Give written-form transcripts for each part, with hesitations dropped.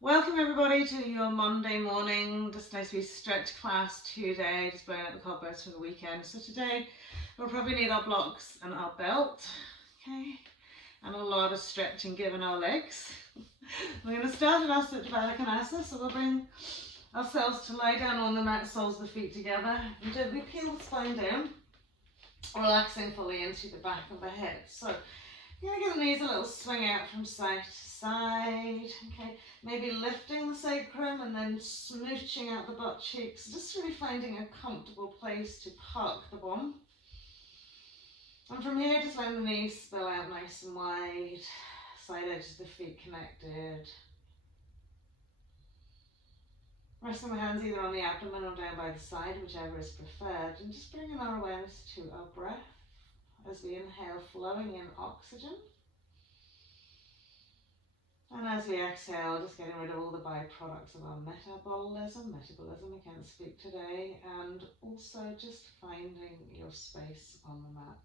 Welcome everybody to your Monday morning, just nice wee stretch class today, just blowing out the cobwebs from the weekend. So today we'll probably need our blocks and our belt, okay, and a lot of stretching given our legs. We're going to start in our Supta Baddha Konasana, so we'll bring ourselves to lie down on the mat, soles of the feet together, and gently peel the spine down, relaxing fully into the back of the head. So you're going to give the knees a little swing out from side to side, okay? Maybe lifting the sacrum and then smooching out the butt cheeks, just really finding a comfortable place to park the bum. And from here, just letting the knees spill out nice and wide, side edges of the feet connected. Resting the hands either on the abdomen or down by the side, whichever is preferred, and just bringing our awareness to our breath as we inhale, flowing in oxygen. And as we exhale, just getting rid of all the byproducts of our metabolism, I can't speak today, and also just finding your space on the mat.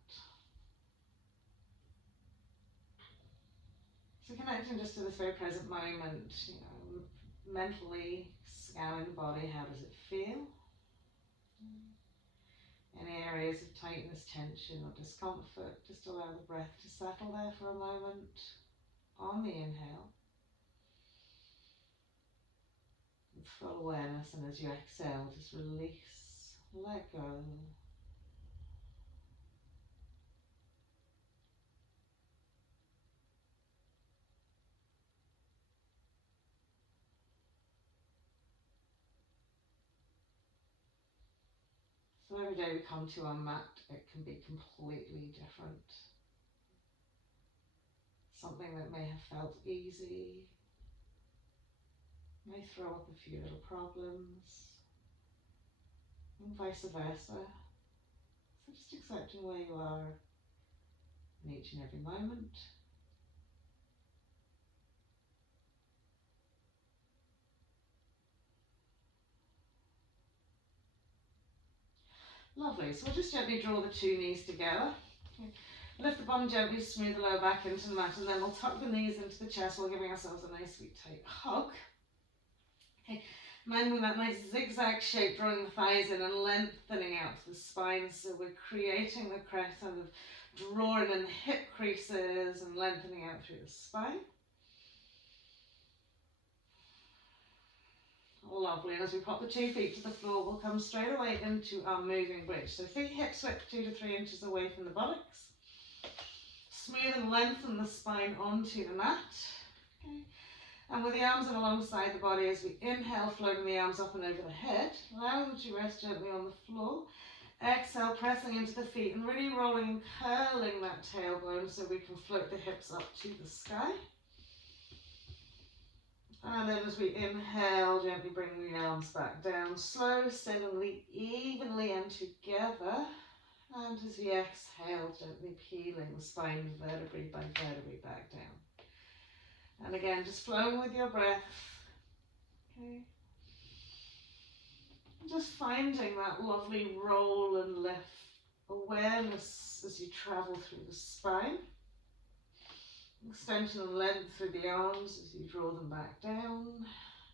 So connecting just to this very present moment, mentally scanning the body, how does it feel? Any areas of tightness, tension or discomfort, just allow the breath to settle there for a moment on the inhale. With full awareness, and as you exhale, just release, let go. So every day we come to our mat, it can be completely different. Something that may have felt easy may throw up a few little problems, and vice versa. So just accepting where you are in each and every moment. Lovely, so we'll just gently draw the two knees together. Okay. Lift the bum gently, smooth the lower back into the mat, and then we'll tuck the knees into the chest while giving ourselves a nice sweet tight hug. Okay. Minding that nice zigzag shape, drawing the thighs in and lengthening out the spine, so we're creating the crescent of drawing in the hip creases and lengthening out through the spine. Lovely, and as we pop the 2 feet to the floor, we'll come straight away into our moving bridge. So feet hip width 2 to 3 inches away from the buttocks. Smooth and lengthen the spine onto the mat. Okay. And with the arms in alongside the body, as we inhale, floating the arms up and over the head, allowing them to rest gently on the floor. Exhale, pressing into the feet and really rolling and curling that tailbone so we can float the hips up to the sky. And then as we inhale, gently bring the arms back down, slow, steadily, evenly and together. And as we exhale, gently peeling the spine vertebrae by vertebrae back down. And again, just flowing with your breath. Okay. Just finding that lovely roll and lift awareness as you travel through the spine. Extension and length through the arms as you draw them back down.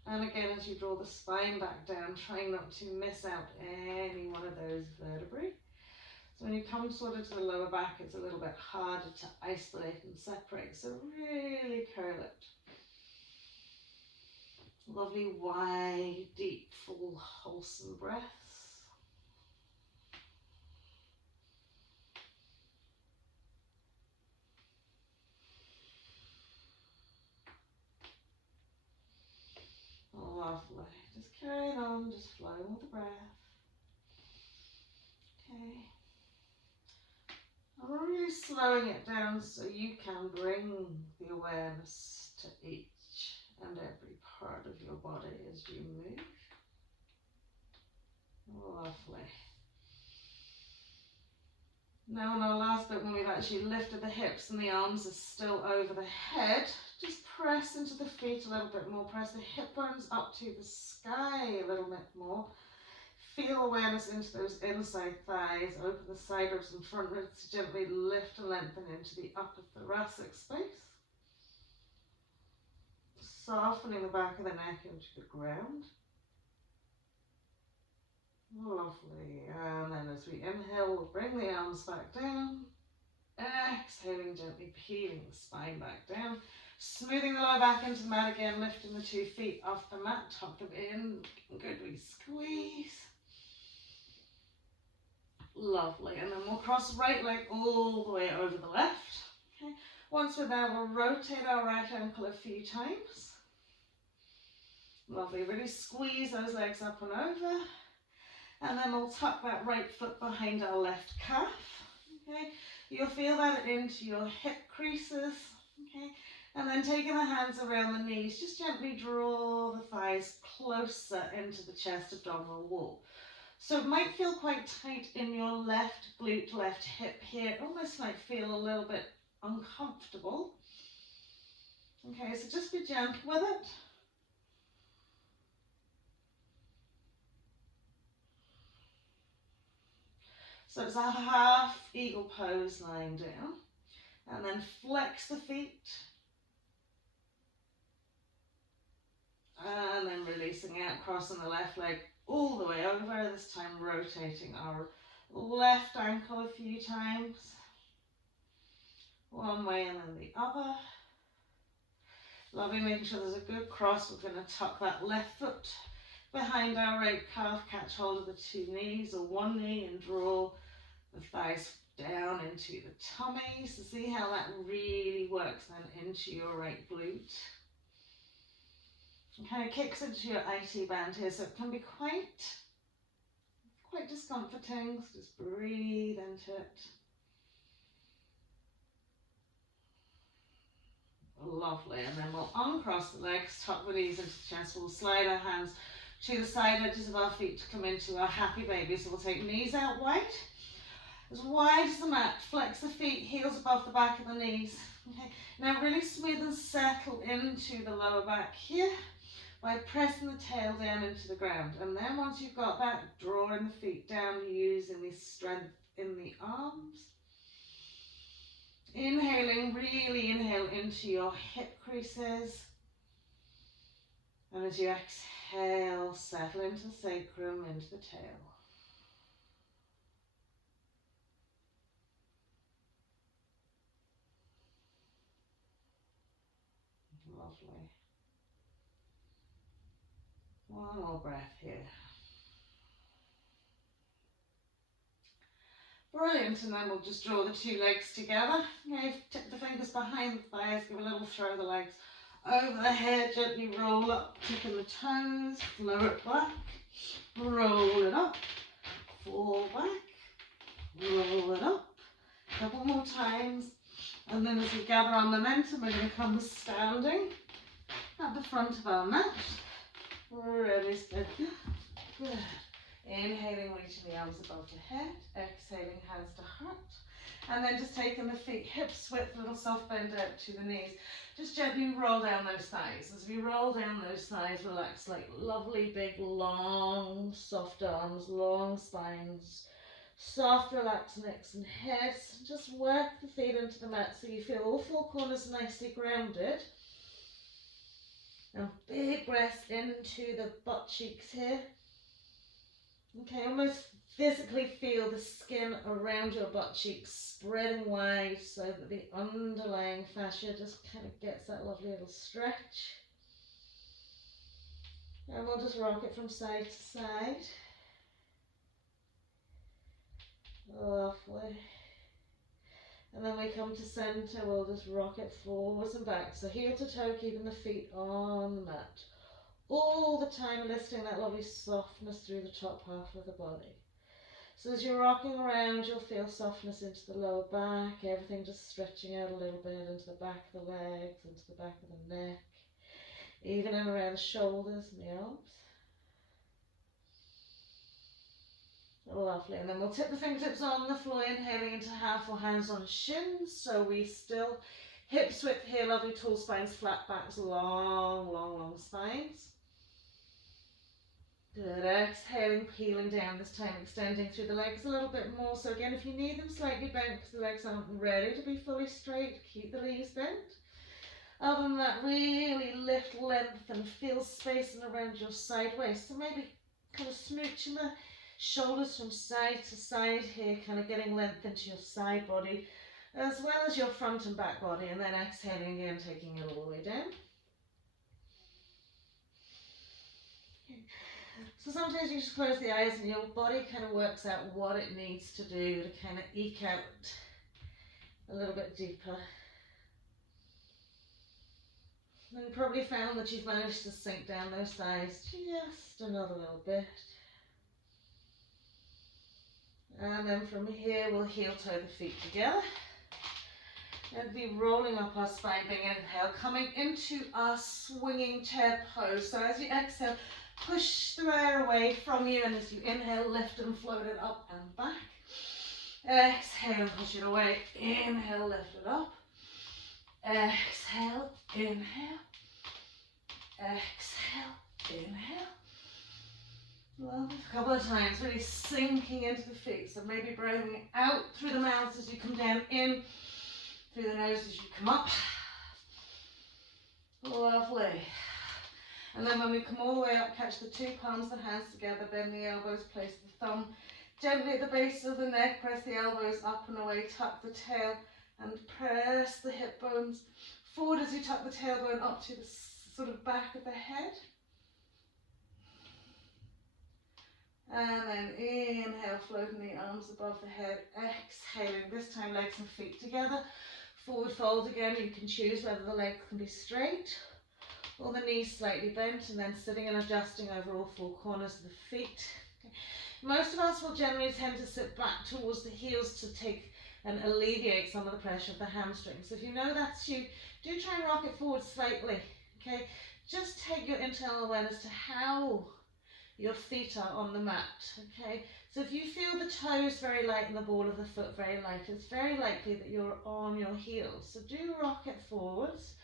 And again, as you draw the spine back down, trying not to miss out any one of those vertebrae. So when you come sort of to the lower back, it's a little bit harder to isolate and separate. So really curl it. Lovely, wide, deep, full, wholesome breaths. Lovely. Just carrying on, just flowing with the breath. Okay. I'm really slowing it down so you can bring the awareness to each and every part of your body as you move. Lovely. Now in our last bit, when we've actually lifted the hips and the arms are still over the head, just press into the feet a little bit more. Press the hip bones up to the sky a little bit more. Feel awareness into those inside thighs. Open the side ribs and front ribs to gently lift and lengthen into the upper thoracic space. softening the back of the neck into the ground. Lovely. And then as we inhale, we'll bring the arms back down. Exhaling, gently peeling the spine back down. Smoothing the lower back into the mat again, lifting the 2 feet off the mat, tuck them in. Good, we squeeze. Lovely. And then we'll cross the right leg all the way over the left. Okay. Once we're there, we'll rotate our right ankle a few times. Lovely. Really squeeze those legs up and over. And then we'll tuck that right foot behind our left calf. Okay. You'll feel that into your hip creases. Okay. And then taking the hands around the knees, just gently draw the thighs closer into the chest abdominal wall. So it might feel quite tight in your left glute, left hip here. It almost might feel a little bit uncomfortable. Okay, so just be gentle with it. So it's a half eagle pose lying down. And then flex the feet. And then releasing out, crossing the left leg all the way over, this time rotating our left ankle a few times. One way and then the other. Lovely, making sure there's a good cross. We're going to tuck that left foot behind our right calf, catch hold of the 2 knees or 1 knee and draw the thighs down into the tummy. So see how that really works then into your right glute. And kind of kicks into your IT band here, so it can be quite discomforting. So just breathe into it. Lovely, and then we'll uncross the legs, tuck the knees into the chest. We'll slide our hands to the side edges of our feet to come into our happy baby. So we'll take knees out wide as the mat. Flex the feet, heels above the back of the knees. Okay. Now really smooth and settle into the lower back here by pressing the tail down into the ground. And then once you've got that, drawing the feet down, using the strength in the arms. Inhaling, really inhale into your hip creases. And as you exhale, settle into the sacrum, into the tail. Lovely. One more breath here. Brilliant, and then we'll just draw the 2 legs together. Okay, tip the fingers behind the thighs, give a little throw of the legs over the head, gently roll up, tipping the toes, flow it back, roll it up, fall back, roll it up, a couple more times, and then as we gather our momentum, we're going to come standing at the front of our mat, ready, steady, good. Inhaling, reaching the arms above the head. Exhaling, hands to heart. And then just taking the feet hips width, little soft bend out to the knees. Just gently roll down those thighs. As we roll down those thighs, relax like lovely, big, long, soft arms, long spines. Soft, relaxed necks and heads. Just work the feet into the mat so you feel all 4 corners nicely grounded. Now, big breath into the butt cheeks here. Okay, almost physically feel the skin around your butt cheeks spreading wide so that the underlying fascia just kind of gets that lovely little stretch. And we'll just rock it from side to side. Lovely. And then we come to center, we'll just rock it forwards and back. So heel to toe, keeping the feet on the mat. All the time lifting that lovely softness through the top half of the body. So as you're rocking around, you'll feel softness into the lower back, everything just stretching out a little bit into the back of the legs, into the back of the neck, even in around the shoulders and the arms. Lovely, and then we'll tip the fingertips on the floor, inhaling into half or hands on shins, so we still hips width here, lovely tall spines, flat backs, long, long, long spines. Good, exhaling, peeling down, this time extending through the legs a little bit more. So again, if you need them slightly bent because the legs aren't ready to be fully straight, keep the knees bent. Other than that, really lift, lengthen, feel spacing around your side waist. So maybe kind of smooching the shoulders from side to side here, kind of getting length into your side body, as well as your front and back body, and then exhaling again, taking it all the way down. Okay. So sometimes you just close the eyes and your body kind of works out what it needs to do to kind of eke out a little bit deeper. And you probably found that you've managed to sink down those thighs just another little bit. And then from here, we'll heel toe the feet together. And be rolling up our spine, big inhale, coming into our swinging chair pose. So as you exhale, push the air away from you, and as you inhale, lift and float it up and back. Exhale, push it away. Inhale, lift it up. Exhale, inhale. Exhale, inhale. Well, a couple of times, really sinking into the feet. So maybe breathing out through the mouth as you come down, in through the nose as you come up. Lovely. And then when we come all the way up, catch the two palms, the hands together, bend the elbows, place the thumb gently at the base of the neck, press the elbows up and away, tuck the tail and press the hip bones forward as you tuck the tailbone up to the sort of back of the head. And then inhale, floating the arms above the head, exhaling, this time legs and feet together. Forward fold again, you can choose whether the legs can be straight or the knees slightly bent, and then sitting and adjusting over all four corners of the feet. Okay. Most of us will generally tend to sit back towards the heels to take and alleviate some of the pressure of the hamstrings. So if you know that's you, do try and rock it forward slightly. Okay, just take your internal awareness to how your feet are on the mat. Okay, so if you feel the toes very light and the ball of the foot very light, it's very likely that you're on your heels. So do rock it forwards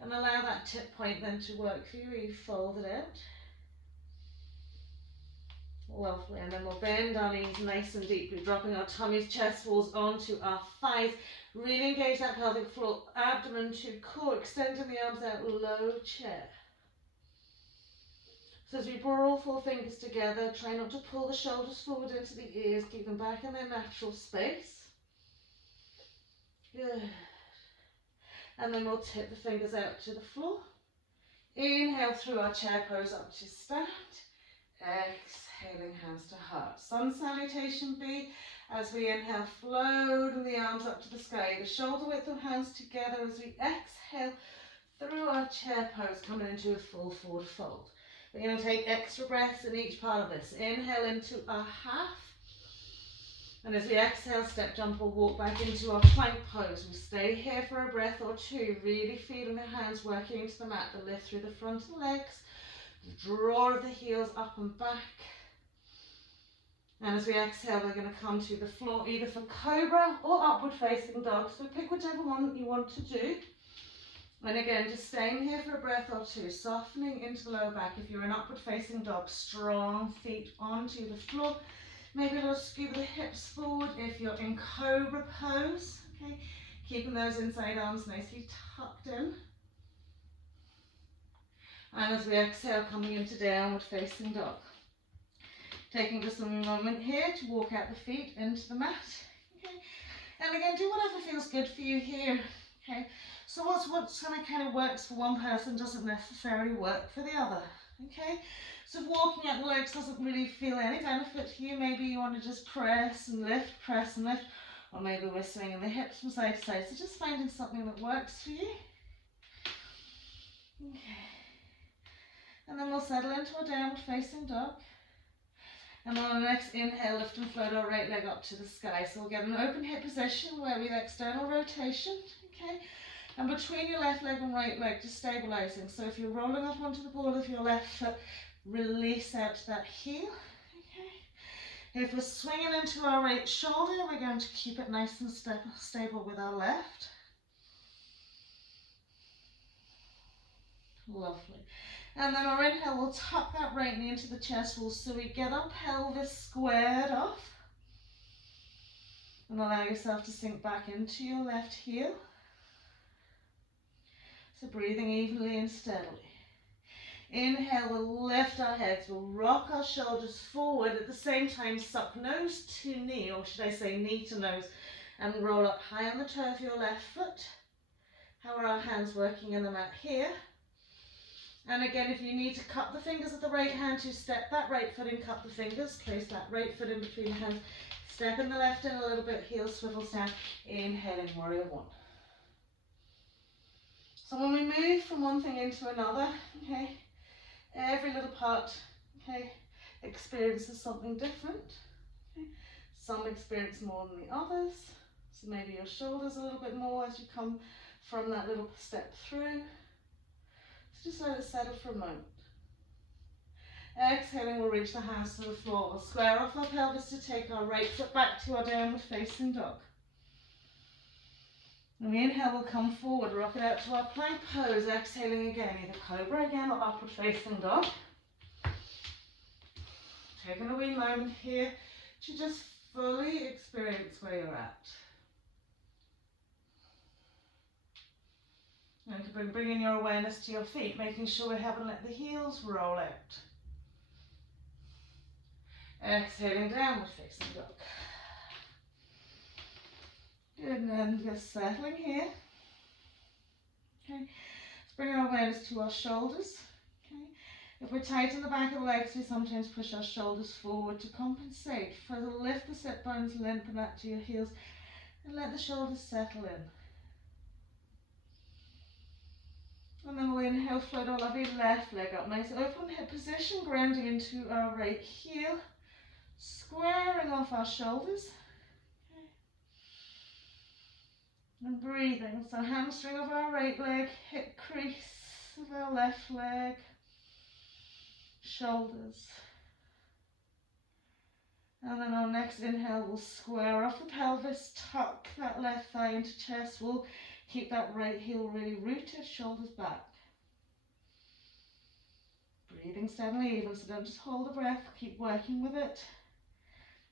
and allow that tip point then to work for you. You fold it out. Lovely. And then we'll bend our knees nice and deeply, dropping our tummies, chest walls onto our thighs. Really engage that pelvic floor, abdomen to core, extending the arms out, low chair. So as we draw all four fingers together, try not to pull the shoulders forward into the ears, keep them back in their natural space. Good. And then we'll tip the fingers out to the floor. Inhale through our chair pose up to stand. Exhaling, hands to heart. Sun salutation B. As we inhale, floating the arms up to the sky. The shoulder width of hands together as we exhale through our chair pose, coming into a full forward fold. We're going to take extra breaths in each part of this. Inhale into our half. And as we exhale, step, jump or walk back into our plank pose. We stay here for a breath or two, really feeling the hands working into the mat, the lift through the front of the legs, the draw of the heels up and back. And as we exhale, we're going to come to the floor, either for cobra or upward facing dog. So pick whichever one you want to do. And again, just staying here for a breath or two, softening into the lower back. If you're an upward facing dog, strong feet onto the floor. Maybe a little scoop of the hips forward if you're in cobra pose. Okay, keeping those inside arms nicely tucked in. And as we exhale, coming into downward facing dog. Taking just a moment here to walk out the feet into the mat. Okay, and again, do whatever feels good for you here. Okay, so what's kind of works for one person doesn't necessarily work for the other. Okay, so if walking out the legs doesn't really feel any benefit to you, maybe you want to just press and lift, or maybe we're swinging the hips from side to side. So just finding something that works for you. Okay, and then we'll settle into a downward facing dog. And on the next inhale, lift and float our right leg up to the sky. So we'll get an open hip position where we have external rotation. Okay, and between your left leg and right leg, just stabilizing. So if you're rolling up onto the ball of your left foot, release out that heel. Okay, if we're swinging into our right shoulder, we're going to keep it nice and stable with our left. Lovely. And then our inhale, we'll tuck that right knee into the chest wall so we get our pelvis squared off. And allow yourself to sink back into your left heel. So breathing evenly and steadily. Inhale, we'll lift our heads, we'll rock our shoulders forward, at the same time suck nose to knee, or should I say knee to nose, and roll up high on the toe of your left foot. How are our hands working in the mat here? And again, if you need to cup the fingers of the right hand to step that right foot and cup the fingers, place that right foot in between the hands, step in the left in a little bit, heel swivels down, inhaling warrior one. So when we move from one thing into another, okay, every little part, okay, experiences something different. Okay. Some experience more than the others. So maybe your shoulders a little bit more as you come from that little step through. So just let it settle for a moment. Exhaling, we'll reach the hands to the floor. We'll square off our pelvis to take our right foot back to our downward facing dog. And we inhale, we'll come forward, rock it out to our plank pose. Exhaling again, either cobra again or upward facing dog. Taking a wee moment here to just fully experience where you're at. And you can bring in your awareness to your feet, making sure we haven't let the heels roll out. Exhaling, downward facing dog. Good, and then just settling here. Okay, let's bring our awareness to our shoulders. Okay, if we're tight in the back of the legs, we sometimes push our shoulders forward to compensate. Further lift the sit bones, lengthen that to your heels, and let the shoulders settle in. And then we'll inhale, float our lovely left leg up. Nice open hip position, grounding into our right heel, squaring off our shoulders. And breathing, so hamstring of our right leg, hip crease of our left leg, shoulders. And then our next inhale, we'll square off the pelvis, tuck that left thigh into chest. We'll keep that right heel really rooted, shoulders back. Breathing steadily even, so don't just hold the breath, keep working with it.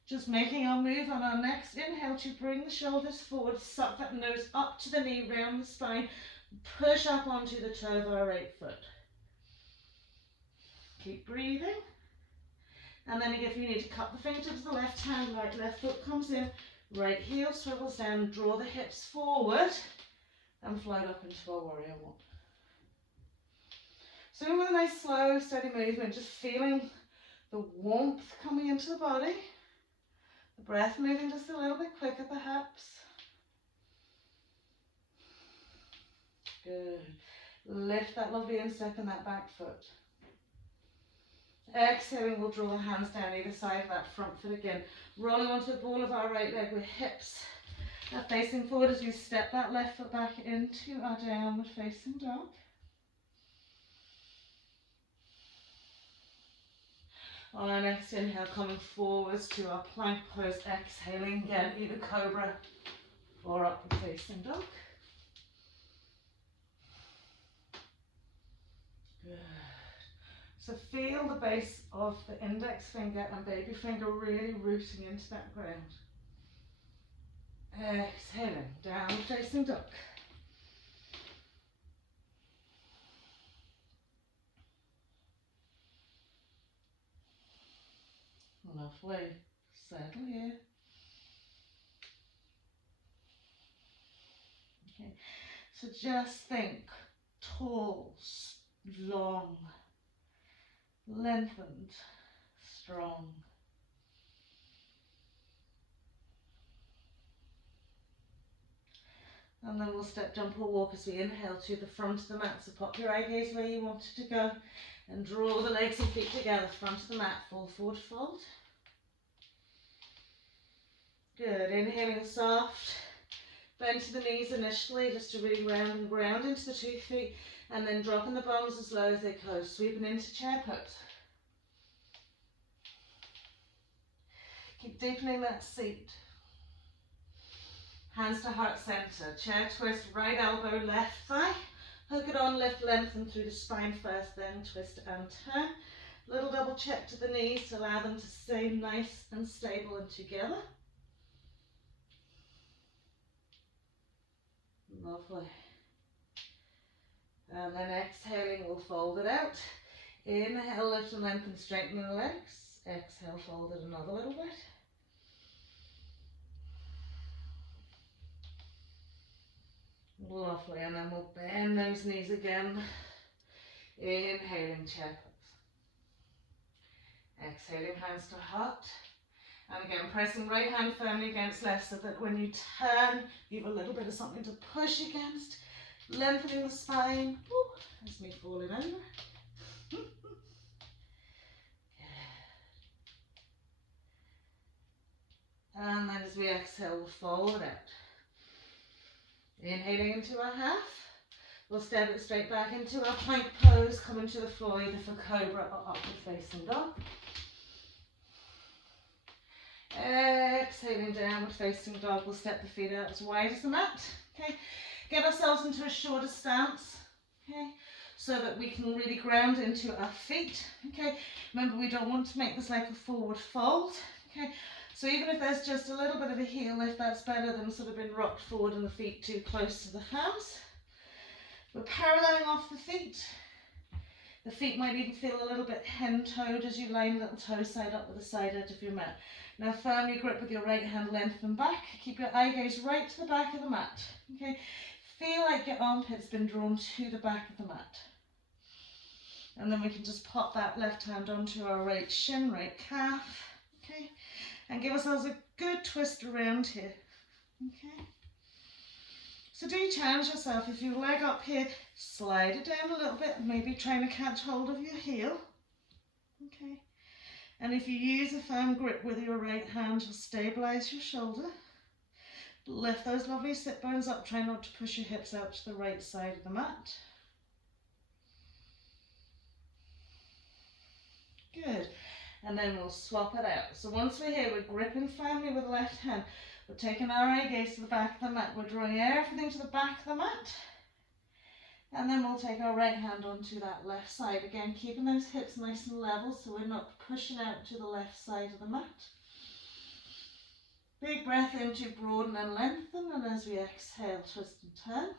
Just making our move on our next inhale to bring the shoulders forward, suck that nose up to the knee, round the spine, push up onto the toe of our right foot. Keep breathing. And then if you need to cup the fingertips of the left hand, right left foot comes in, right heel swivels down, draw the hips forward, and float up into our warrior one. So with a nice slow, steady movement, just feeling the warmth coming into the body. The breath moving just a little bit quicker perhaps. Good. Lift that lovely instep in that back foot. Exhaling, we'll draw the hands down either side of that front foot again. Rolling onto the ball of our right leg with hips facing forward as we step that left foot back into our downward facing dog. On our next inhale, coming forwards to our plank pose, exhaling again, either cobra or upward facing dog. Good. So feel the base of the index finger and baby finger really rooting into that ground. Exhaling, downward facing dog. Lovely. Settle here. Okay. So just think tall, long, lengthened, strong. And then we'll step, jump or walk as we inhale to the front of the mat. So pop your eye gaze where you want it to go and draw the legs and feet together, front of the mat, fall forward fold. Good, inhaling soft, bend to the knees initially just to really round and ground into the 2 feet, and then dropping the bums as low as they close, sweeping into chair pose. Keep deepening that seat. Hands to heart center, chair twist, right elbow, left thigh. Hook it on, lift, lengthen through the spine first, then twist and turn. Little double check to the knees to allow them to stay nice and stable and together. Lovely. And then exhaling, we'll fold it out. Inhale, lift and lengthen, straighten the legs. Exhale, fold it another little bit. Lovely, and then we'll bend those knees again. Inhaling, chair pose. Exhaling, hands to heart. And again, pressing right hand firmly against left so that when you turn, you have a little bit of something to push against. Lengthening the spine. Woo, that's me falling over. And then as we exhale, we'll fold out. Inhaling into a half. We'll step it straight back into our plank pose, coming to the floor either for cobra or upward facing dog. Exhaling, downward facing dog. We'll step the feet out as wide as the mat. Okay, get ourselves into a shorter stance. Okay, so that we can really ground into our feet. Okay, remember we don't want to make this like a forward fold. Okay, so even if there's just a little bit of a heel lift, that's better than sort of being rocked forward and the feet too close to the hands. We're paralleling off the feet. The feet might even feel a little bit hen-toed as you line little toe side up with the side edge of your mat. Now firmly grip with your right hand, lengthen back. Keep your eye gaze right to the back of the mat. Okay, feel like your armpit's been drawn to the back of the mat. And then we can just pop that left hand onto our right shin, right calf. Okay, and give ourselves a good twist around here. Okay. So do challenge yourself. If you leg up here, slide it down a little bit, maybe trying to catch hold of your heel. Okay. And if you use a firm grip with your right hand, you'll stabilize your shoulder. Lift those lovely sit bones up. Try not to push your hips out to the right side of the mat. Good. And then we'll swap it out. So once we're here, we're gripping firmly with the left hand. We're taking our eye gaze to the back of the mat. We're drawing everything to the back of the mat. And then we'll take our right hand onto that left side. Again, keeping those hips nice and level so we're not pushing out to the left side of the mat. Big breath in to broaden and lengthen. And as we exhale, twist and turn.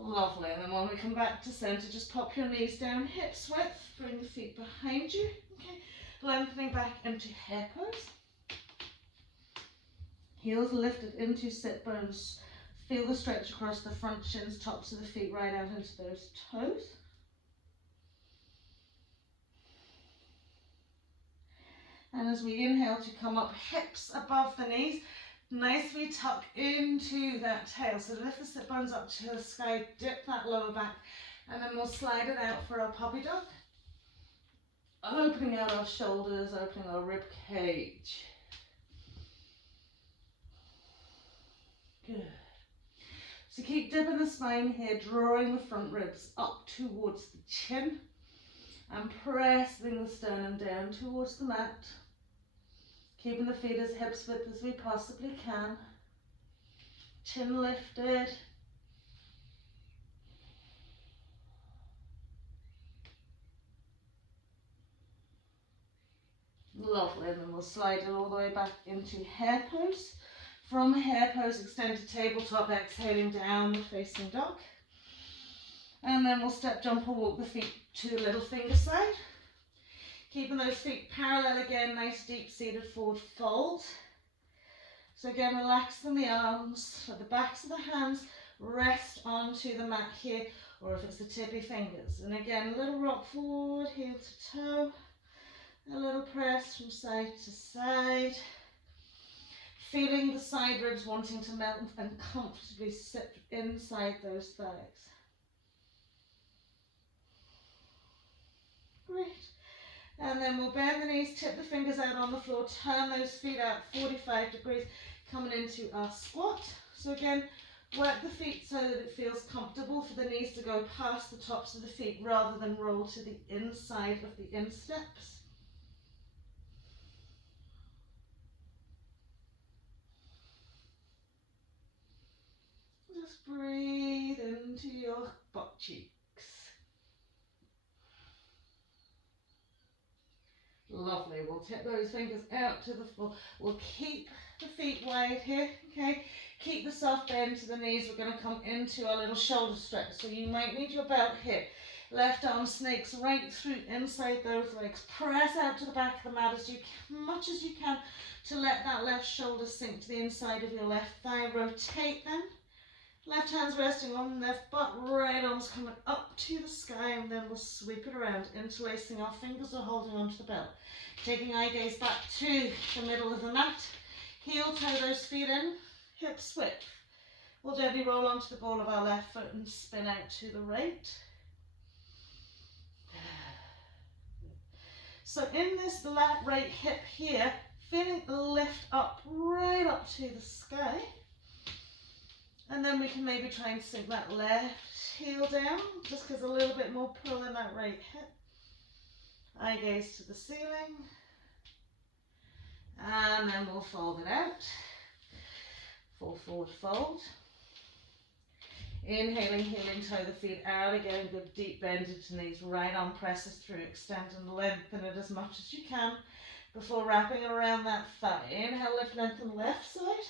Lovely, and then when we come back to centre, just pop your knees down, hips width, bring the feet behind you, okay, lengthening back into hare pose. Heels lifted into sit bones, feel the stretch across the front shins, tops of the feet right out into those toes. And as we inhale to come up, hips above the knees, nicely tuck into that tail. So lift the sit bones up to the sky, dip that lower back, and then we'll slide it out for our puppy dog. Opening out our shoulders, opening our rib cage. Good. So keep dipping the spine here, drawing the front ribs up towards the chin and pressing the sternum down towards the mat. Keeping the feet as hips width as we possibly can. Chin lifted. Lovely, and then we'll slide it all the way back into hare pose. From hare pose, extend to tabletop, exhaling downward facing dog. And then we'll step, jump or walk the feet to the little finger side. Keeping those feet parallel again, nice deep seated forward fold. So again, relaxing the arms, let the backs of the hands rest onto the mat here, or if it's the tippy fingers. And again, a little rock forward, heel to toe, a little press from side to side. Feeling the side ribs wanting to melt and comfortably sit inside those thighs. Great. And then we'll bend the knees, tip the fingers out on the floor, turn those feet out 45 degrees, coming into our squat. So again, work the feet so that it feels comfortable for the knees to go past the tops of the feet rather than roll to the inside of the insteps. Just breathe into your butt cheeks. Lovely. We'll we'll tip those fingers out to the floor. We'll keep the feet wide here, okay? Keep the soft bend to the knees. We're going to come into our little shoulder stretch. So you might need your belt here. Left arm snakes right through inside those legs. Press out to the back of the mat as much as you can to let that left shoulder sink to the inside of your left thigh. Rotate them. Left hand's resting on left butt, right arm's coming up to the sky, and then we'll sweep it around, interlacing our fingers or holding onto the belt. Taking eye gaze back to the middle of the mat. Heel toe those feet in, hips width. We'll gently roll onto the ball of our left foot and spin out to the right. So in this left right hip here, feeling the lift up, right up to the sky. And then we can maybe try and sink that left heel down, just because a little bit more pull in that right hip. Eye gaze to the ceiling. And then we'll fold it out. Fall forward, fold. Inhaling, heeling, toe the feet out again. Good deep bend into knees. Right arm presses through. Extend and lengthen it as much as you can before wrapping it around that thigh. Inhale, lift, lengthen left side.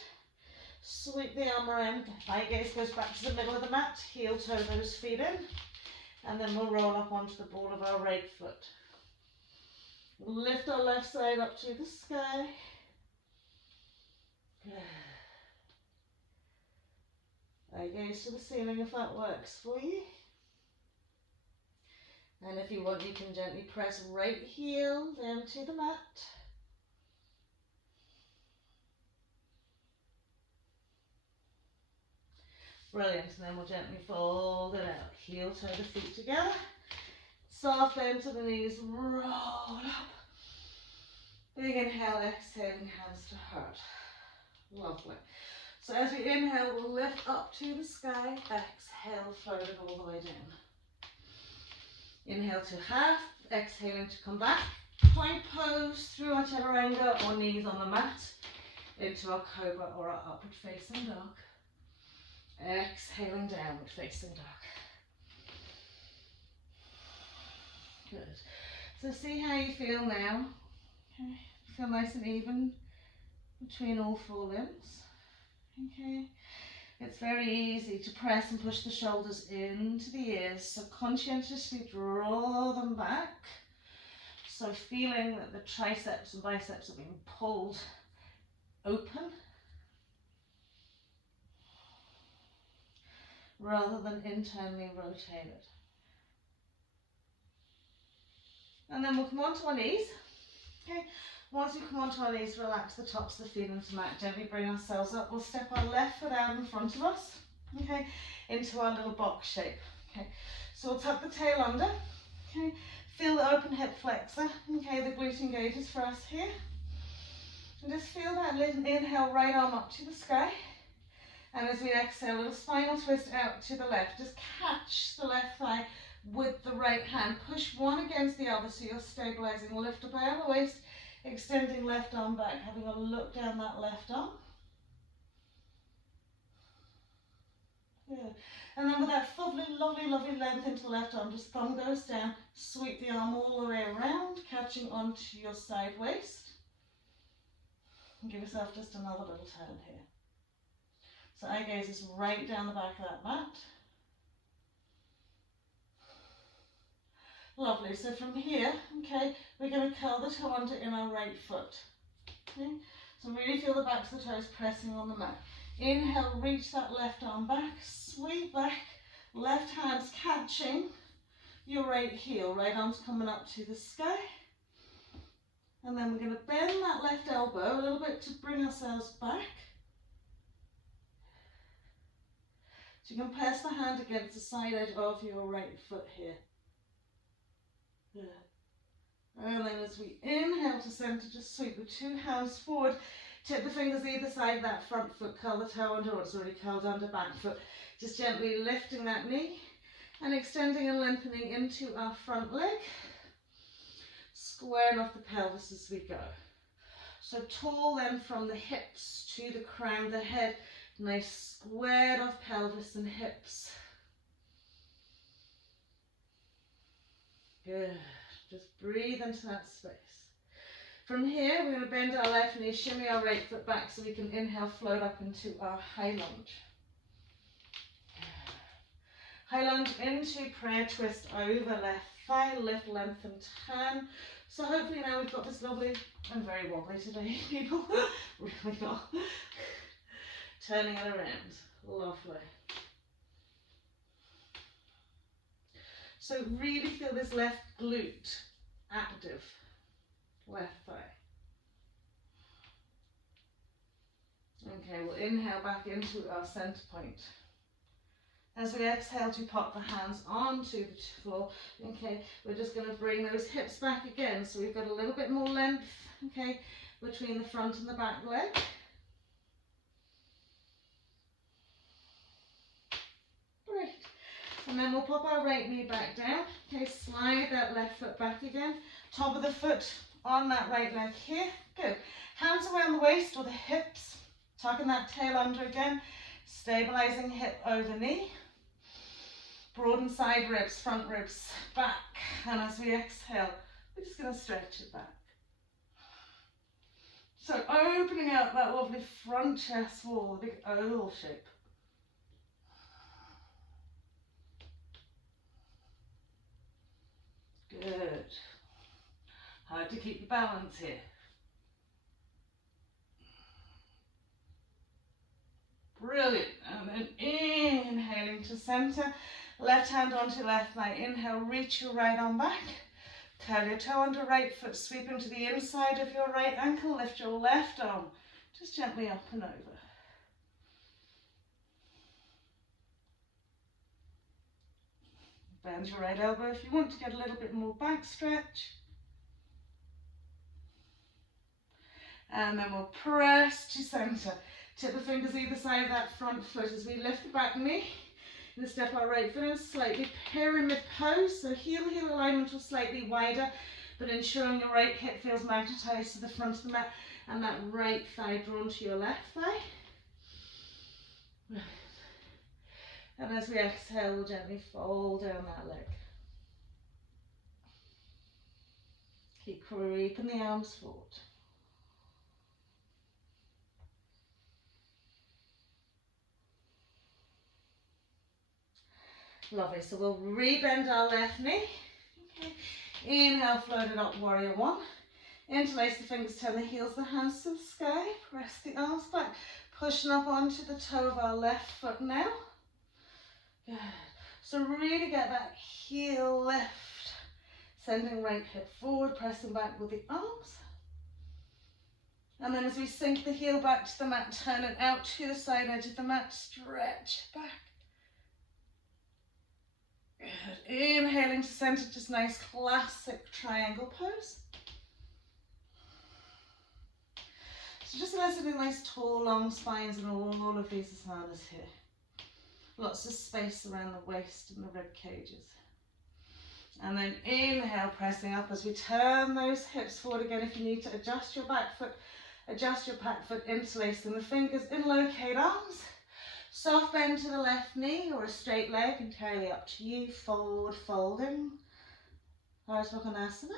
Sweep the arm around. Eye gaze goes back to the middle of the mat. Heel toe those feet in. And then we'll roll up onto the ball of our right foot. Lift our left side up to the sky. Eye gaze to the ceiling if that works for you. And if you want, you can gently press right heel down to the mat. Brilliant, and then we'll gently fold it out. Heel toe the feet together. Soft bend to the knees, roll up. Big inhale, exhaling, hands to heart. Lovely. So as we inhale, we'll lift up to the sky. Exhale, float it all the way down. Inhale to half, exhaling to come back. Plank pose through our chaturanga or knees on the mat into our cobra or our upward facing dog. Exhaling, downward facing dog. Good. So see how you feel now. Okay. Feel nice and even between all four limbs. Okay. It's very easy to press and push the shoulders into the ears. So conscientiously draw them back. So feeling that the triceps and biceps are being pulled open, rather than internally rotated. And then we'll come onto our knees. Okay. Once we come onto our knees, relax the tops of the feet into the mat. Gently bring ourselves up. We'll step our left foot out in front of us. Okay. Into our little box shape. Okay. So we'll tuck the tail under. Okay. Feel the open hip flexor. Okay. The glute engages for us here. And just feel that inhale, right arm up to the sky. And as we exhale, a little spinal twist out to the left. Just catch the left thigh with the right hand. Push one against the other so you're stabilizing. Lift up out of the waist, extending left arm back, having a look down that left arm. Good. And then with that lovely, lovely, lovely length into the left arm, just thumb goes down, sweep the arm all the way around, catching onto your side waist. And give yourself just another little turn here. So eye gaze is right down the back of that mat. Lovely. So from here, okay, we're going to curl the toe under in our right foot. Okay. So really feel the backs of the toes pressing on the mat. Inhale, reach that left arm back, sweep back, left hand's catching your right heel. Right arm's coming up to the sky. And then we're going to bend that left elbow a little bit to bring ourselves back. So you can press the hand against the side edge of your right foot here. Good. And then as we inhale to center, just sweep the two hands forward. Tip the fingers either side of that front foot, curl the toe under, or it's already curled under, back foot. Just gently lifting that knee and extending and lengthening into our front leg. Squaring off the pelvis as we go. So tall then from the hips to the crown of the head. Nice squared off pelvis and hips. Good. Just breathe into that space. From here, we're going to bend our left knee, shimmy our right foot back so we can inhale, float up into our high lunge. High lunge into prayer twist over left thigh, lift, lengthen, turn. So hopefully now we've got this lovely, I'm very wobbly today, people, really not. Turning it around, lovely. So really feel this left glute active, left thigh. Okay, we'll inhale back into our center point. As we exhale to pop the hands onto the floor, okay, we're just going to bring those hips back again. So we've got a little bit more length, okay, between the front and the back leg. Great. And then we'll pop our right knee back down. Okay, slide that left foot back again. Top of the foot on that right leg here. Good. Hands around the waist or the hips. Tucking that tail under again. Stabilizing hip over knee. Broaden side ribs, front ribs, back. And as we exhale, we're just going to stretch it back. So opening out that lovely front chest wall, a big oval shape. Good. Hard to keep your balance here. Brilliant. And then inhaling to center. Left hand onto left thigh. Inhale, reach your right arm back. Curl your toe under right foot. Sweep into the inside of your right ankle. Lift your left arm. Just gently up and over. Bend your right elbow if you want to get a little bit more back stretch. And then we'll press to center. Tip the fingers either side of that front foot as we lift the back knee. And step our right foot in slightly pyramid pose. So heel alignment will slightly wider, but ensuring your right hip feels magnetized to the front of the mat and that right thigh drawn to your left thigh. And as we exhale, we'll gently fold down that leg. Keep creeping the arms forward. Lovely, so we'll rebend our left knee. Okay. Inhale, float it up, warrior one. Interlace the fingers, turn the heels, the hands to the sky. Press the arms back, pushing up onto the toe of our left foot now. Good. So really get that heel lift. Sending right hip forward, pressing back with the arms. And then as we sink the heel back to the mat, turn it out to the side edge of the mat, stretch back. Good. Inhaling to center, just nice classic triangle pose. So just eliciting nice tall, long spines in all of these asanas here. Lots of space around the waist and the rib cages. And then inhale, pressing up as we turn those hips forward again. If you need to adjust your back foot, adjust your back foot, interlacing the fingers, inlocate arms. Soft bend to the left knee or a straight leg, entirely up to you. Forward folding. Ardha Chandrasana.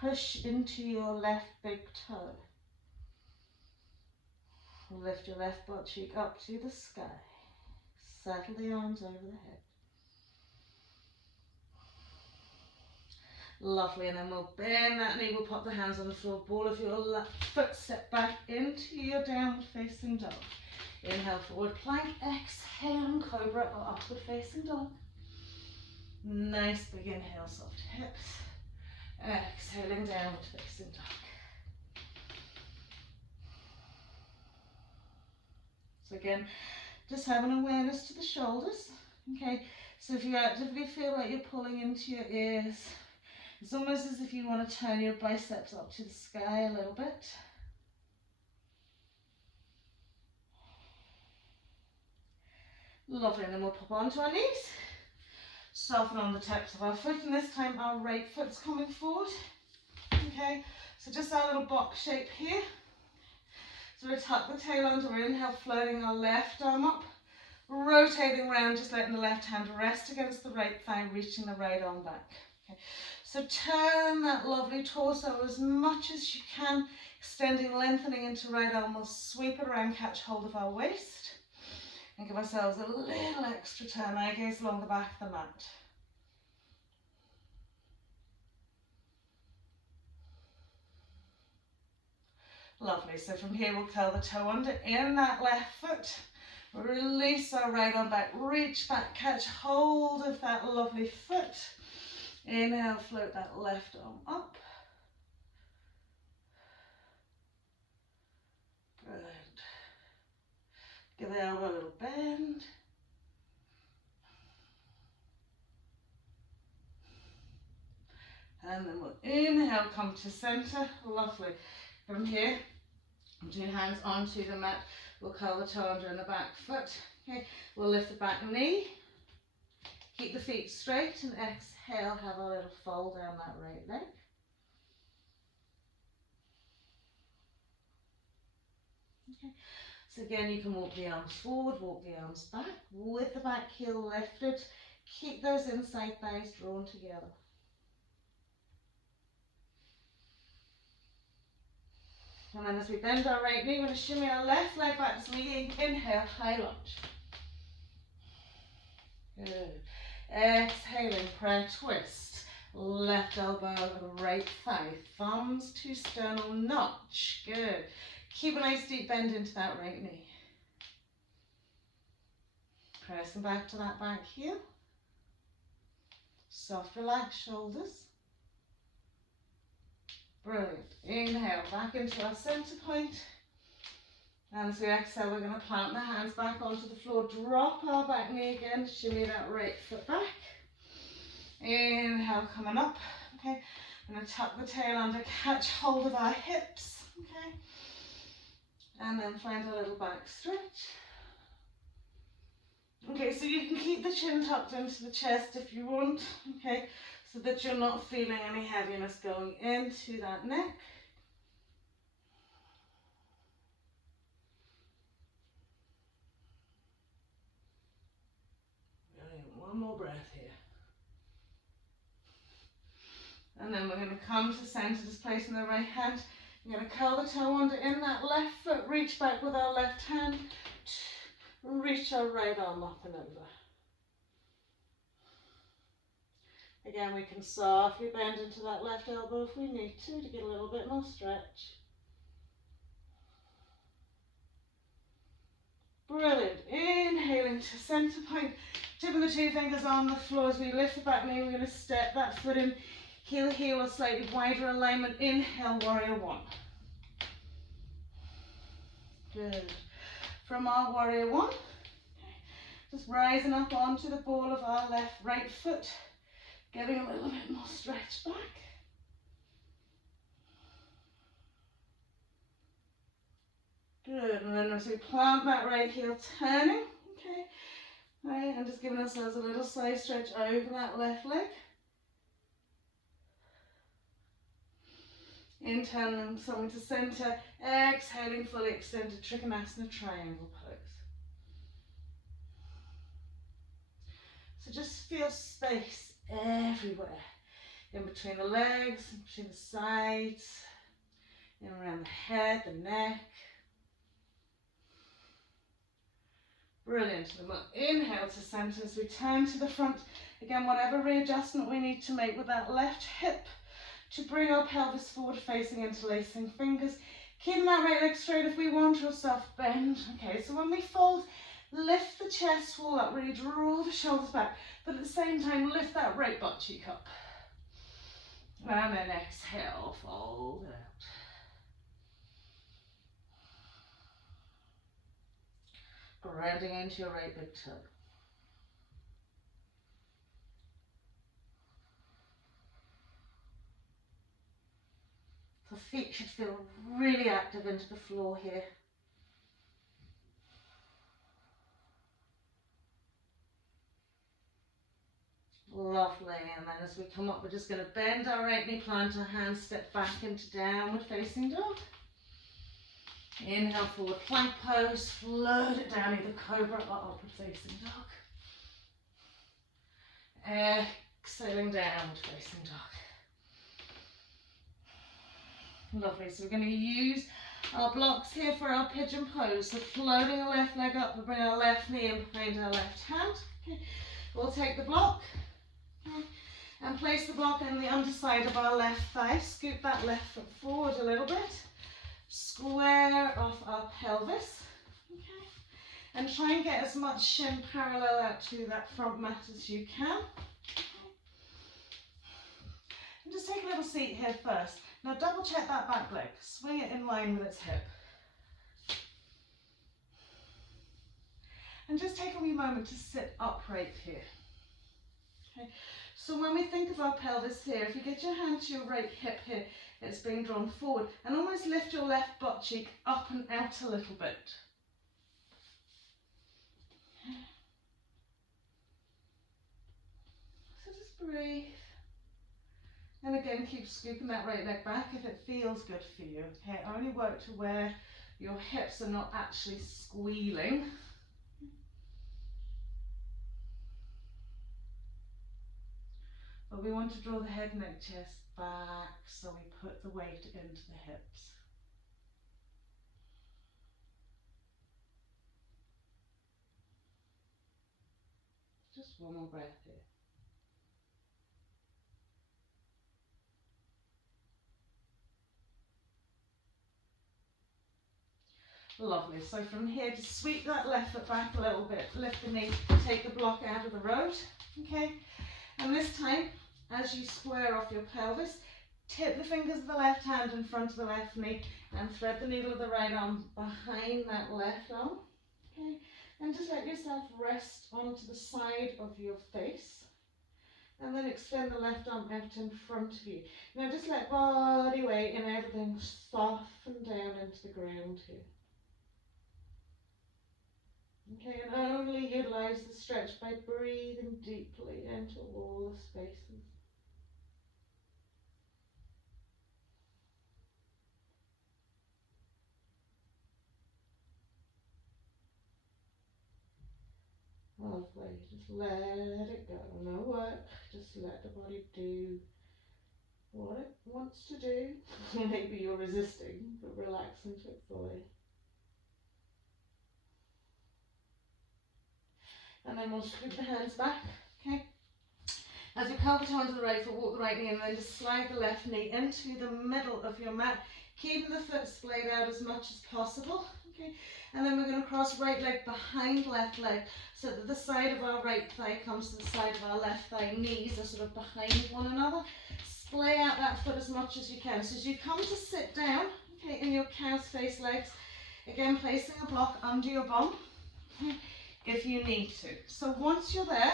Push into your left big toe. Lift your left butt cheek up to the sky. Settle the arms over the head. Lovely, and then we'll bend that knee, we'll pop the hands on the floor, ball of your left foot, step back into your downward facing dog. Inhale, forward plank, exhale, cobra or upward facing dog. Nice big inhale, soft hips. Exhaling, downward facing dog. So again, just have an awareness to the shoulders. Okay, so if you actively feel like you're pulling into your ears, it's almost as if you want to turn your biceps up to the sky a little bit. Lovely, and then we'll pop onto our knees. Soften on the tops of our foot, and this time our right foot's coming forward. Okay, so just our little box shape here. So we tuck the tail under, we inhale, floating our left arm up. rotating around, just letting the left hand rest against the right thigh, reaching the right arm back. Okay. So turn that lovely torso as much as you can, extending, lengthening into right arm. We'll sweep it around, catch hold of our waist, and give ourselves a little extra turn, eye gaze along the back of the mat. Lovely. So from here we'll curl the toe under in that left foot. Release our right arm back, reach back, catch hold of that lovely foot. Inhale, float that left arm up. Good. Give the elbow a little bend. And then we'll inhale, come to center. Lovely. From here, 2 hands onto the mat. We'll curl the toe under in the back foot. Okay, we'll lift the back knee. Keep the feet straight and exhale, have a little fold down that right leg. Okay, so again, you can walk the arms forward, walk the arms back with the back heel lifted. Keep those inside thighs drawn together. And then as we bend our right knee, we're going to shimmy our left leg back as we inhale, high lunge. Good. Exhaling, prayer twist. Left elbow over right thigh. Thumbs to sternum notch. Good. Keep a nice deep bend into that right knee. Pressing back to that back heel. Soft, relaxed shoulders. Brilliant. Inhale, back into our center point. And as we exhale, we're going to plant the hands back onto the floor. Drop our back knee again. Shimmy that right foot back. Inhale, coming up. Okay. I'm going to tuck the tail under, catch hold of our hips. Okay. And then find a little back stretch. Okay, so you can keep the chin tucked into the chest if you want. Okay. So that you're not feeling any heaviness going into that neck. Brilliant. One more breath here. And then we're going to come to center, just placing the right hand. We're going to curl the toe under in that left foot, reach back with our left hand, reach our right arm up and over. Again, we can softly bend into that left elbow if we need to get a little bit more stretch. Brilliant. Inhaling to center point, tipping the 2 fingers on the floor as we lift the back knee. We're going to step that foot in, heel to heel, a slightly wider alignment. Inhale, warrior one. Good. From our warrior one, just rising up onto the ball of our right foot. Getting a little bit more stretch back. Good, and then as we plant that right heel, turning, okay, right, and just giving ourselves a little side stretch over that left leg. Inhaling, coming to center, exhaling, fully extended Trikonasana triangle pose. So just feel space everywhere, in between the legs, in between the sides, in around the head, the neck. Brilliant. And we'll inhale to center as we turn to the front. Again, whatever readjustment we need to make with that left hip to bring our pelvis forward, facing, interlacing fingers. Keeping that right leg straight if we want, or soft bend. Okay, so when we fold, lift the chest wall up, really draw the shoulders back, but at the same time, lift that right butt cheek up. And then exhale, fold it out. Grounding into your right big toe. The feet should feel really active into the floor here. Lovely, and then as we come up, we're just going to bend our right knee, plant our hands, step back into downward facing dog. Inhale, forward plank pose, float it down, either cobra or upward facing dog. Exhaling, downward facing dog. Lovely, so we're going to use our blocks here for our pigeon pose. So floating our left leg up, we'll bring our left knee in behind our left hand. Okay. We'll take the block, okay, and place the block in the underside of our left thigh. Scoop that left foot forward a little bit. Square off our pelvis. Okay. And try and get as much shin parallel out to that front mat as you can. Okay. And just take a little seat here first. Now double check that back leg. Swing it in line with its hip. And just take a wee moment to sit upright here. Okay. So when we think of our pelvis here, if you get your hand to your right hip here, it's being drawn forward, and almost lift your left butt cheek up and out a little bit. So just breathe. And again, keep scooping that right leg back if it feels good for you. Okay, only work to where your hips are not actually squealing. But we want to draw the head, neck, chest back, so we put the weight into the hips. Just one more breath here. Lovely. So from here, just sweep that left foot back a little bit, lift the knee, take the block out of the road. Okay, and this time, as you square off your pelvis, tip the fingers of the left hand in front of the left knee and thread the needle of the right arm behind that left arm. Okay, and just let yourself rest onto the side of your face, and then extend the left arm out in front of you. Now just let body weight and everything soften down into the ground here. Okay, and only utilize the stretch by breathing deeply into all the spaces. Lovely, just let it go, no work, just let the body do what it wants to do. Maybe you're resisting, but relax into it fully. And then we'll scoop the hands back, okay? As you curl the toe onto the right foot, walk the right knee, and then just slide the left knee into the middle of your mat, keeping the foot splayed out as much as possible, okay? And then we're going to cross right leg behind left leg, so that the side of our right thigh comes to the side of our left thigh. Knees are sort of behind one another. Splay out that foot as much as you can. So as you come to sit down, okay, in your cow's face legs, again placing a block under your bum, okay, if you need to. So once you're there,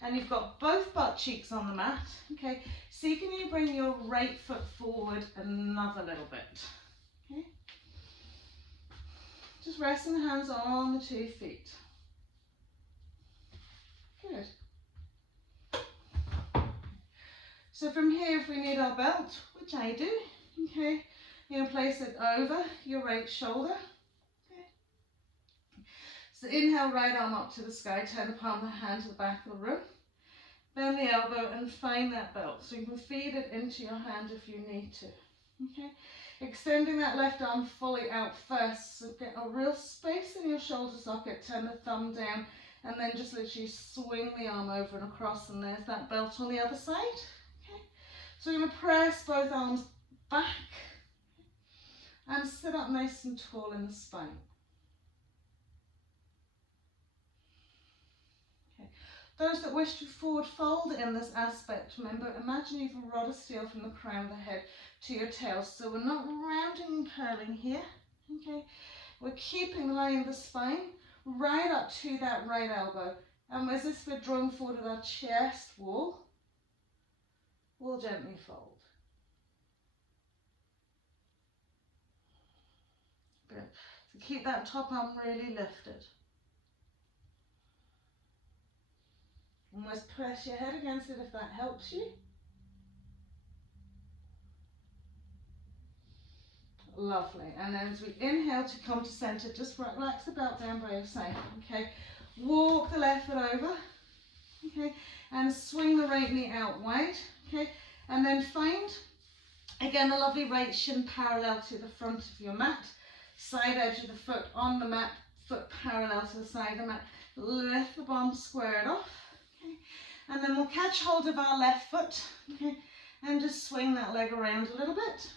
and you've got both butt cheeks on the mat, okay, see can you bring your right foot forward another little bit, okay? Just resting the hands on the 2 feet. Good. So from here, if we need our belt, which I do, okay, you're going to place it over your right shoulder. So inhale, right arm up to the sky, turn the palm of the hand to the back of the room. Bend the elbow and find that belt. So you can feed it into your hand if you need to. Okay? Extending that left arm fully out first. So get a real space in your shoulder socket, turn the thumb down, and then just literally swing the arm over and across, and there's that belt on the other side. Okay? So you're going to press both arms back and sit up nice and tall in the spine. Those that wish to forward fold in this aspect, remember, imagine you've a rod of steel from the crown of the head to your tail. So we're not rounding and curling here, okay? We're keeping the line of the spine right up to that right elbow. And as if we're drawing forward with our chest wall, we'll gently fold. Good. So keep that top arm really lifted. Almost press your head against it if that helps you. Lovely. And then as we inhale to come to center, just relax the belt down by your side. Okay. Walk the left foot over. Okay. And swing the right knee out wide. Okay. And then find, again, a lovely right shin parallel to the front of your mat. Side edge of the foot on the mat. Foot parallel to the side of the mat. Lift the bum, square it off. Okay. And then we'll catch hold of our left foot. Okay. And just swing that leg around a little bit.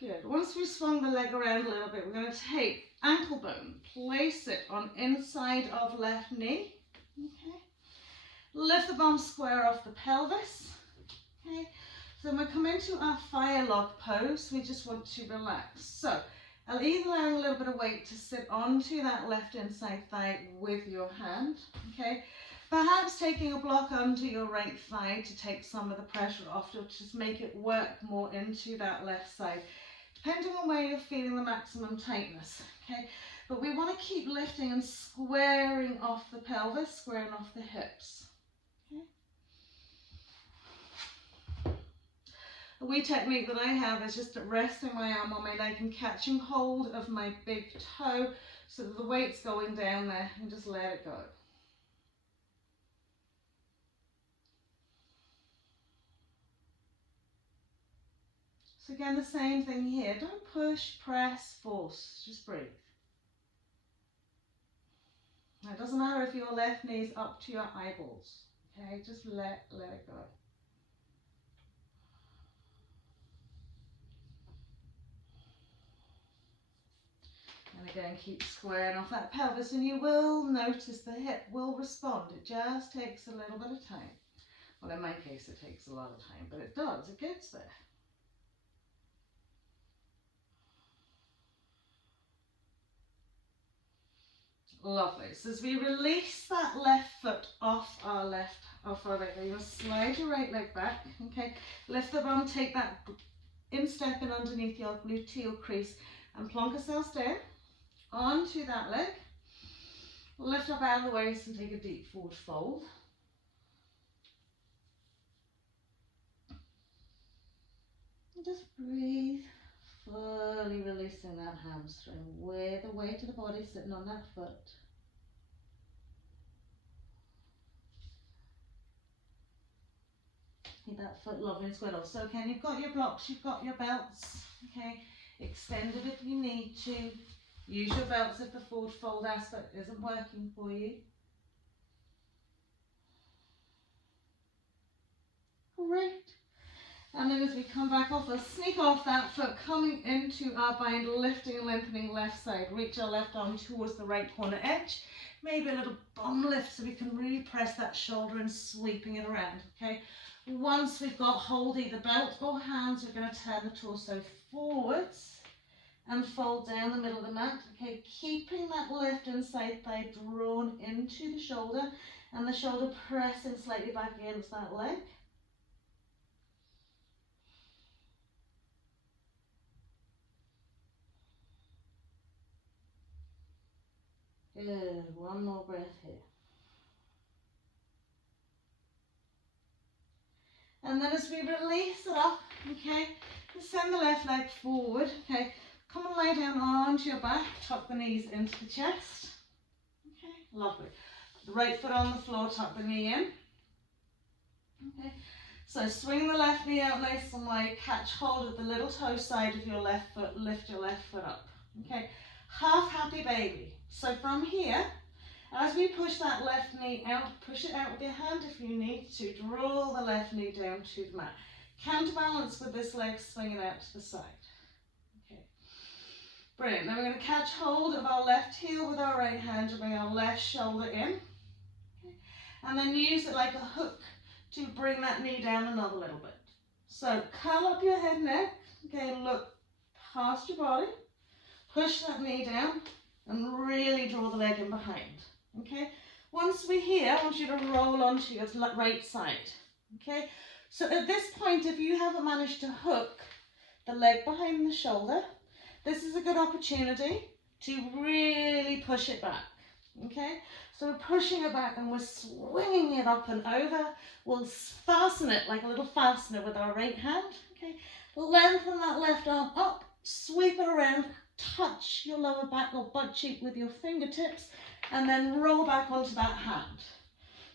Good. Once we've swung the leg around a little bit, we're going to take ankle bone, place it on inside of left knee. Okay. Lift the bum, square off the pelvis. Okay. So when we come into our fire log pose, we just want to relax. So I'll either allow a little bit of weight to sit onto that left inside thigh with your hand. Okay. Perhaps taking a block under your right thigh to take some of the pressure off, to just make it work more into that left side, depending on where you're feeling the maximum tightness, okay? But we want to keep lifting and squaring off the pelvis, squaring off the hips, okay? A wee technique that I have is just resting my arm on my leg and catching hold of my big toe so that the weight's going down there, and just let it go. So again, the same thing here. Don't push, press, force. Just breathe. Now, it doesn't matter if your left knee is up to your eyeballs. Okay, just let it go. And again, keep squaring off that pelvis, and you will notice the hip will respond. It just takes a little bit of time. Well, in my case, it takes a lot of time, but it does. It gets there. Lovely. So as we release that left foot off our leg, you're going to slide your right leg back. Okay. Lift the bum, take that instep in underneath your gluteal crease and plonk ourselves down onto that leg. Lift up out of the waist and take a deep forward fold. And just breathe. Fully releasing that hamstring with the weight of the body sitting on that foot. Keep that foot lovely and squared off. So again, you've got your blocks, you've got your belts, okay? Extend it if you need to. Use your belts if the forward fold aspect isn't working for you. Great. And then as we come back off, we'll sneak off that foot, coming into our bind, lifting and lengthening left side. Reach our left arm towards the right corner edge. Maybe a little bum lift so we can really press that shoulder and sweeping it around, okay? Once we've got hold, either belt or hands, we're going to turn the torso forwards and fold down the middle of the mat, okay? Keeping that left inside thigh drawn into the shoulder and the shoulder pressing slightly back against that leg. Good, one more breath here. And then as we release it up, okay, send the left leg forward, okay, come and lie down onto your back, tuck the knees into the chest, okay, lovely. The right foot on the floor, tuck the knee in, okay. So swing the left knee out nice and wide, catch hold of the little toe side of your left foot, lift your left foot up, okay. Half happy baby. So from here, as we push that left knee out, push it out with your hand if you need to. Draw the left knee down to the mat. Counterbalance with this leg swinging out to the side. Okay. Brilliant. Then we're going to catch hold of our left heel with our right hand and bring our left shoulder in. Okay. And then use it like a hook to bring that knee down another little bit. So curl up your head neck. Okay, look past your body. Push that knee down and really draw the leg in behind, okay? Once we're here, I want you to roll onto your right side, okay? So at this point, if you haven't managed to hook the leg behind the shoulder, this is a good opportunity to really push it back, Okay, so we're pushing it back and we're swinging it up and over. We'll fasten it like a little fastener with our right hand. Okay, lengthen that left arm up, sweep it around, touch your lower back or butt cheek with your fingertips, and then roll back onto that hand.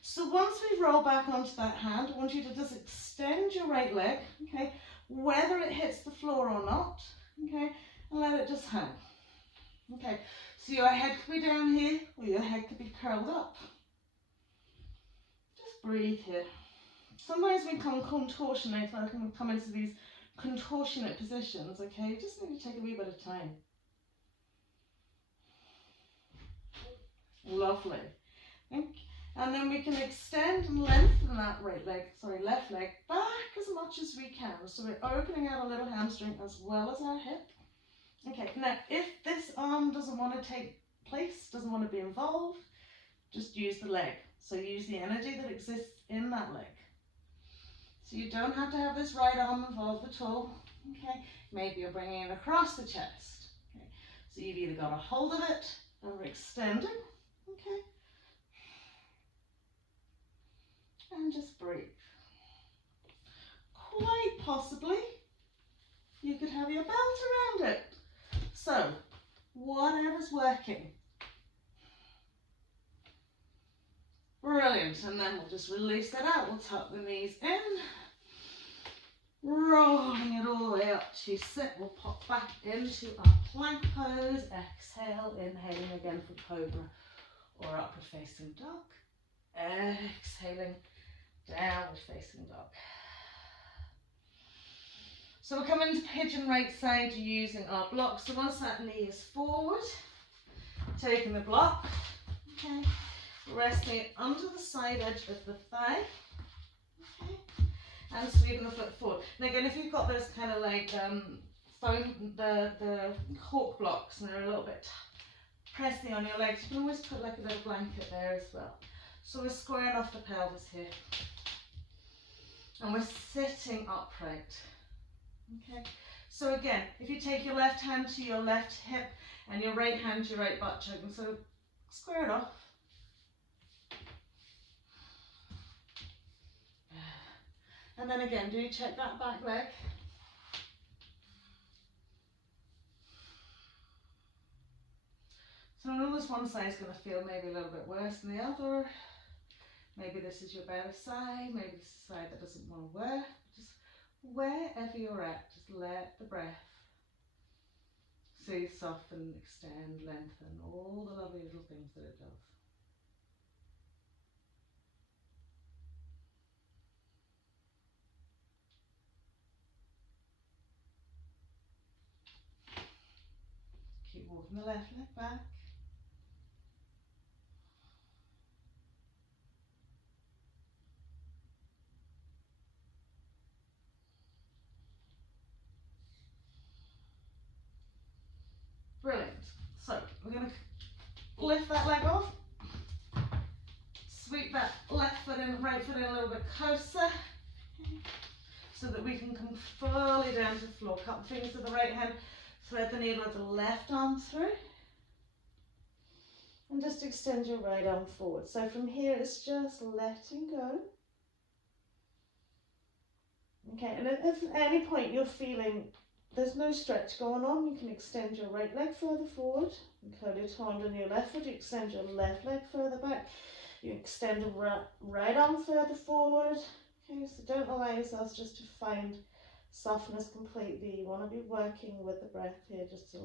So once we roll back onto that hand, I want you to just extend your right leg, okay, whether it hits the floor or not, okay, and let it just hang. Okay, so your head could be down here or your head could be curled up. Just breathe here. Sometimes we come contortionate, like we come into these contortionate positions, okay, you just need to take a wee bit of time. Lovely. Okay. And then we can extend and lengthen that left leg back as much as we can. So we're opening out a little hamstring as well as our hip. Okay, now if this arm doesn't want to take place, doesn't want to be involved, just use the leg. So use the energy that exists in that leg. So you don't have to have this right arm involved at all. Okay, maybe you're bringing it across the chest. Okay, so you've either got a hold of it or we're extending. Okay, and just breathe. Quite possibly, you could have your belt around it. So, whatever's working. Brilliant, and then we'll just release that out. We'll tuck the knees in, rolling it all the way up to sit. We'll pop back into our plank pose. Exhale, inhaling again for cobra or upward facing dog. Exhaling, downward facing dog. So we're coming to pigeon right side using our block. So once that knee is forward, taking the block, okay, resting it under the side edge of the thigh, okay, and sweeping the foot forward. And again, if you've got those kind of like the cork blocks and they're a little bit pressing on your legs, you can always put like a little blanket there as well. So we're squaring off the pelvis here. And we're sitting upright. Okay, so again, if you take your left hand to your left hip and your right hand to your right butt cheek, and so square it off. And then again, do check that back leg. So I know this one side is going to feel maybe a little bit worse than the other. Maybe this is your better side, maybe this is the side that doesn't want to work. Just wherever you're at, just let the breath soothe, soften, extend, lengthen, all the lovely little things that it does. Keep walking the left leg back. Brilliant. So we're going to lift that leg off, sweep that left foot in, right foot in a little bit closer, so that we can come fully down to the floor. Cup fingers to the right hand, thread the needle of the left arm through, and just extend your right arm forward. So from here it's just letting go. Okay, and if at any point you're feeling there's no stretch going on, you can extend your right leg further forward and curl your toe under your left foot. You extend your left leg further back. You extend your right arm further forward. Okay, so don't allow yourselves just to find softness completely. You want to be working with the breath here, just to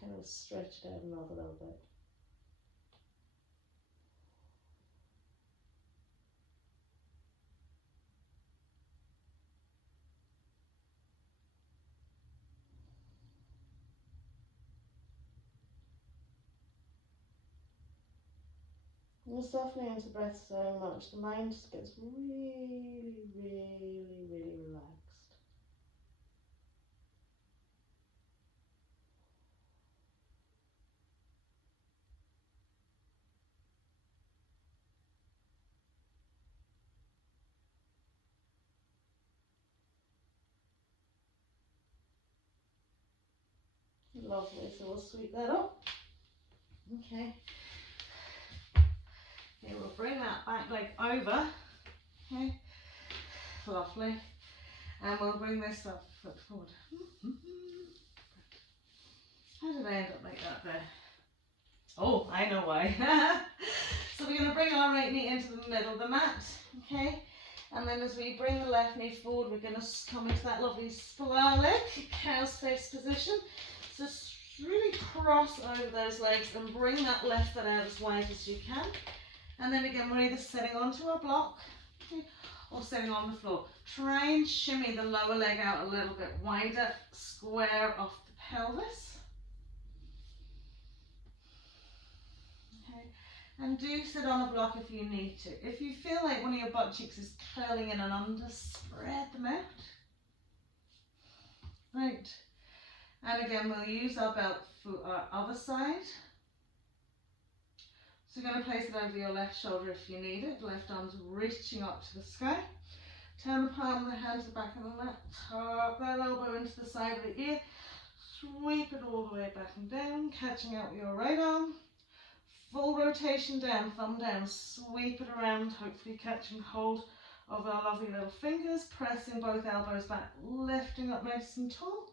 kind of stretch it out another little bit. You're softening into breath so much, the mind just gets really, really, really relaxed. Lovely, so we'll sweep that up. Okay. Okay, we'll bring that back leg over. Okay, lovely. And we'll bring this up, foot forward. How did I end up like that there? Oh, I know why. So we're going to bring our right knee into the middle of the mat, okay? And then as we bring the left knee forward, we're going to come into that lovely spiral leg, cow's face position. So really cross over those legs and bring that left foot out as wide as you can. And then again, we're either sitting onto our block, okay, or sitting on the floor. Try and shimmy the lower leg out a little bit wider, square off the pelvis. Okay, and do sit on a block if you need to. If you feel like one of your butt cheeks is curling in and under, spread them out. Right, and again, we'll use our belt for our other side. So you're going to place it over your left shoulder if you need it. Left arm's reaching up to the sky. Turn the palm of the hand to the back of the mat. Tuck that elbow into the side of the ear. Sweep it all the way back and down, catching out with your right arm. Full rotation down, thumb down. Sweep it around, hopefully catching hold of our lovely little fingers. Pressing both elbows back, lifting up nice and tall.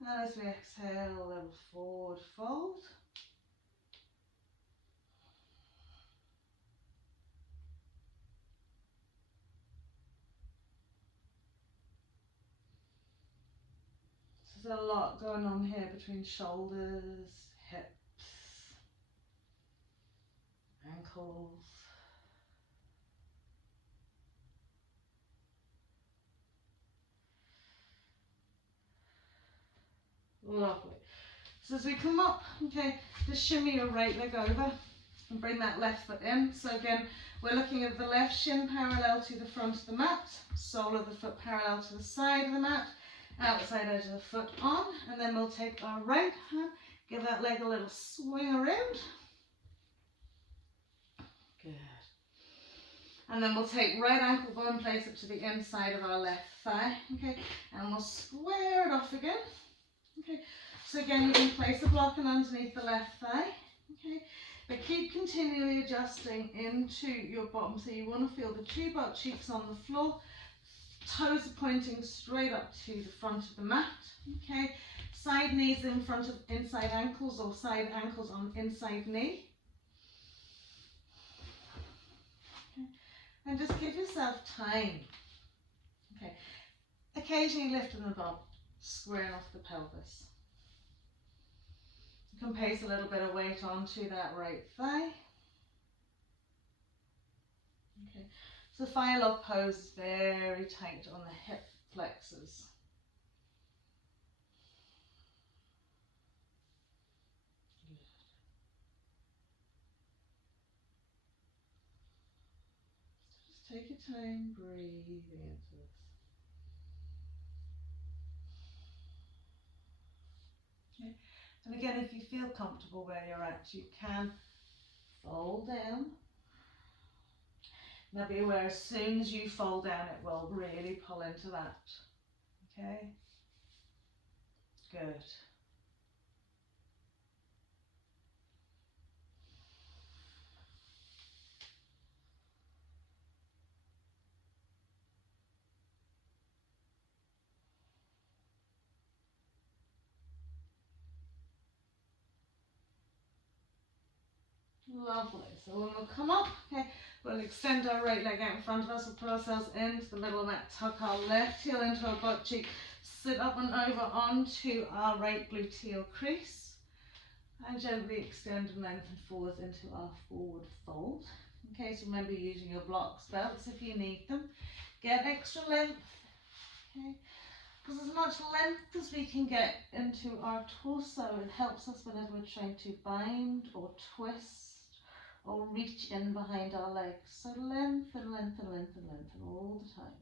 And as we exhale, a little forward fold. There's a lot going on here between shoulders, hips, ankles. Lovely. So as we come up, okay, just shimmy your right leg over and bring that left foot in. So again, we're looking at the left shin parallel to the front of the mat, sole of the foot parallel to the side of the mat, outside edge of the foot on, and then we'll take our right hand, give that leg a little swing around. Good. And then we'll take right ankle bone, place it to the inside of our left thigh, okay, and we'll square it off again. Okay, so again, you can place a block underneath the left thigh, okay, but keep continually adjusting into your bottom. So you want to feel the two butt cheeks on the floor, toes are pointing straight up to the front of the mat, okay, side knees in front of inside ankles or side ankles on inside knee. Okay. And just give yourself time, okay, occasionally lifting the bum, squaring off the pelvis. You can place a little bit of weight onto that right thigh. Okay, so fire log pose is very tight on the hip flexors. Good. So just take your time breathing into this. Okay. And again, if you feel comfortable where you're at, you can fold down. Now be aware, as soon as you fold down, it will really pull into that. Okay? Good. Lovely. So when we'll come up, okay, we'll extend our right leg out in front of us. We'll put ourselves into the middle of that. Tuck our left heel into our butt cheek. Sit up and over onto our right gluteal crease. And gently extend and lengthen forwards into our forward fold. Okay, so remember using your blocks, belts if you need them. Get extra length. Okay. Because as much length as we can get into our torso, it helps us whenever we're trying to bind or twist or reach in behind our legs. So lengthen, lengthen, lengthen, lengthen all the time.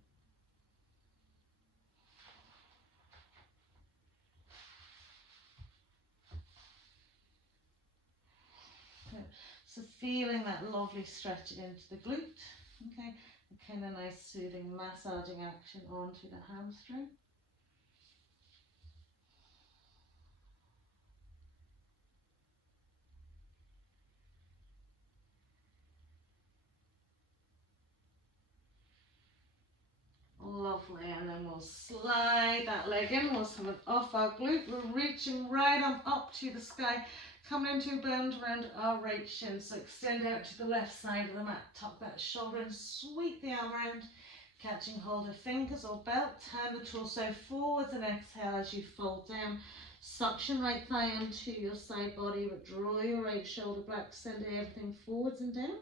Good. So feeling that lovely stretch into the glute, okay, a kind of nice soothing massaging action onto the hamstring. Lovely, and then we'll slide that leg in. We'll come off our glute. We're reaching right up to the sky, coming into a bend around our right shin. So extend out to the left side of the mat. Tuck that shoulder and sweep the arm around, catching hold of fingers or belt. Turn the torso forwards and exhale as you fold down. Suction right thigh into your side body, but draw your right shoulder back, send everything forwards and down.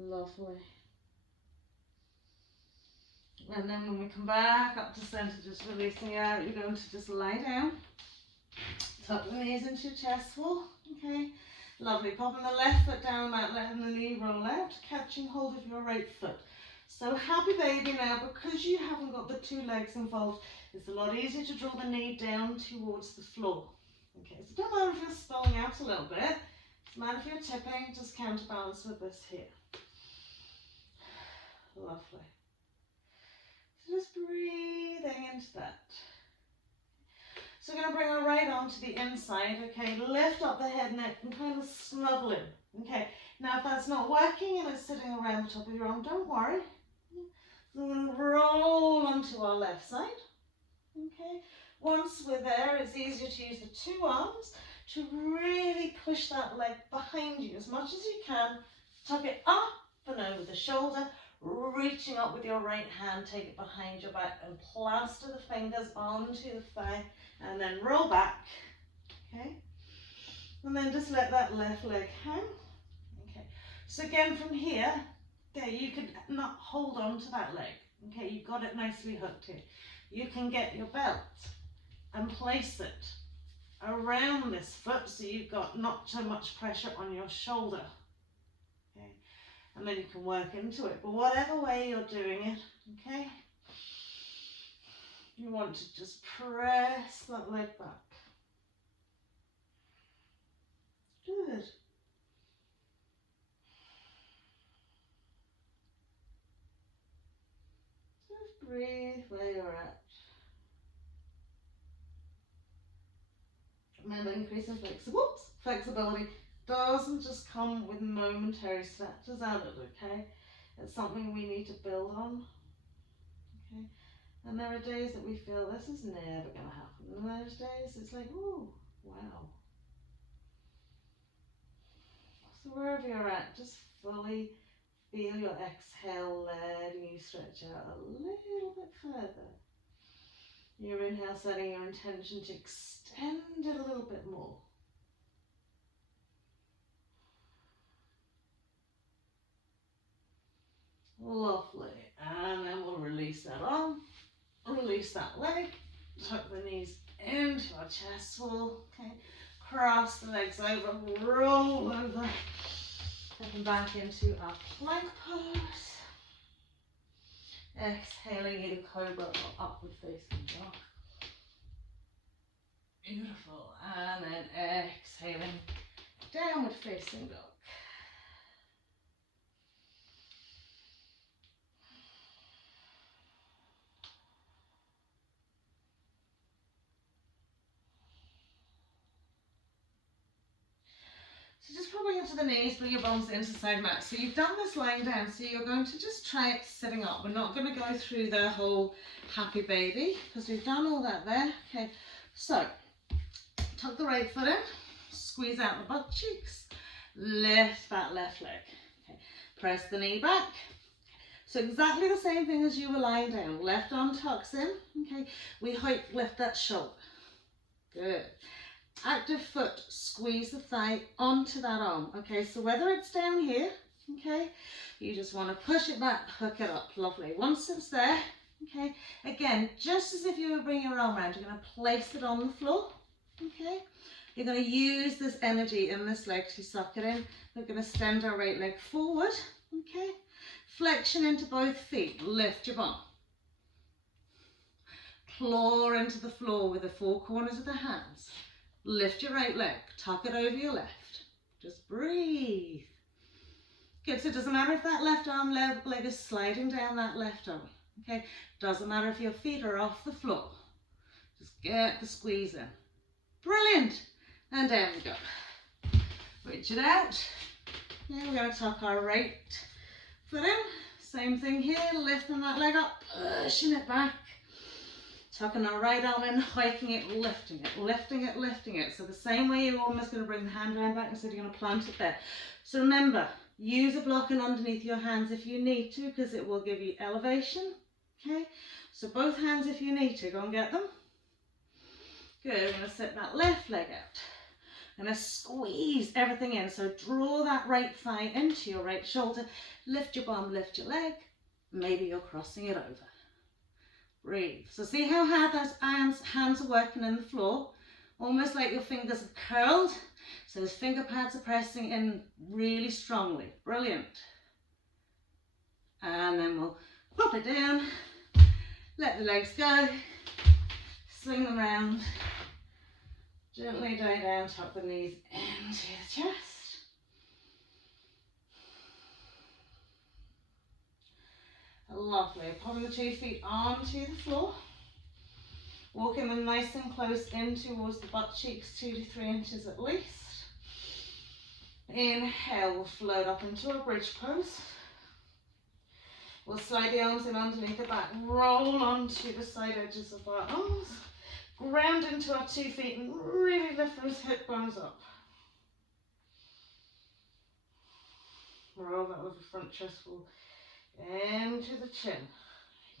Lovely. And then when we come back up to center, just releasing out, you're going to just lie down. Tuck the knees into your chest wall. Okay. Lovely. Popping the left foot down, letting the knee roll out, catching hold of your right foot. So happy baby now, because you haven't got the two legs involved, it's a lot easier to draw the knee down towards the floor. Okay, so don't matter if you're spilling out a little bit, doesn't matter if you're tipping, just counterbalance with this here. Lovely. So just breathing into that. So we're going to bring our right arm to the inside, okay, lift up the head, neck, and kind of snuggle in, okay. Now if that's not working and it's sitting around the top of your arm, don't worry. So we're going to roll onto our left side, okay. Once we're there, it's easier to use the two arms to really push that leg behind you as much as you can. Tuck it up and over the shoulder, reaching up with your right hand, take it behind your back and plaster the fingers onto the thigh and then roll back, okay? And then just let that left leg hang, okay? So again from here, okay, you can not hold on to that leg, okay? You've got it nicely hooked here. You can get your belt and place it around this foot so you've got not so much pressure on your shoulder, okay? And then you can work into it, but whatever way you're doing it, okay, you want to just press that leg back. Good. Just breathe where you're at. Remember, increasing flexibility doesn't just come with momentary snatches at it, okay? It's something we need to build on, okay? And there are days that we feel this is never going to happen. And those days it's like, ooh, wow. So wherever you're at, just fully feel your exhale letting you stretch out a little bit further. Your inhale setting your intention to extend it a little bit more. Lovely. And then we'll release that arm, release that leg, tuck the knees into our chest wall, okay? Cross the legs over, roll over, and back into our plank pose. Exhaling either cobra or upward facing dog. Beautiful. And then exhaling, downward facing dog. So just probing into the knees, bring your bums into the side mat. So you've done this lying down, so you're going to just try it sitting up. We're not going to go through the whole happy baby because we've done all that there. Okay, so tuck the right foot in, squeeze out the butt cheeks, lift that left leg. Okay, press the knee back. So exactly the same thing as you were lying down. Left arm tucks in. Okay, we lift that shoulder. Good. Active foot, squeeze the thigh onto that arm. Okay, so whether it's down here, okay, you just want to push it back, hook it up. Lovely. Once it's there, okay, again, just as if you were bringing your arm around, you're going to place it on the floor. Okay, you're going to use this energy in this leg to suck it in. We're going to extend our right leg forward. Okay, flexion into both feet. Lift your bum. Claw into the floor with the four corners of the hands. Lift your right leg, tuck it over your left. Just breathe. Good, so it doesn't matter if that left arm leg is sliding down that left arm. Okay, doesn't matter if your feet are off the floor. Just get the squeeze in. Brilliant. And down we go. Reach it out. Now we're going to tuck our right foot in. Same thing here, lifting that leg up, pushing it back. Tucking our right arm in, hiking it, lifting it, lifting it, lifting it. So the same way you're almost going to bring the hand around back instead you're going to plant it there. So remember, use a blocking underneath your hands if you need to, because it will give you elevation. Okay, so both hands if you need to, go and get them. Good, we're going to sit that left leg out. I'm going to squeeze everything in. So draw that right thigh into your right shoulder. Lift your bum, lift your leg. Maybe you're crossing it over. Breathe. So see how hard those hands are working in the floor? Almost like your fingers are curled. So those finger pads are pressing in really strongly. Brilliant. And then we'll pop it down. Let the legs go. Swing them around. Gently down, tuck the knees into the chest. Lovely. Popping the 2 feet onto the floor. Walking them nice and close in towards the butt cheeks, 2 to 3 inches at least. Inhale, we'll float up into a bridge pose. We'll slide the arms in underneath the back, roll onto the side edges of our arms. Ground into our 2 feet and really lift those hip bones up. Roll that with the front chest wall into the chin.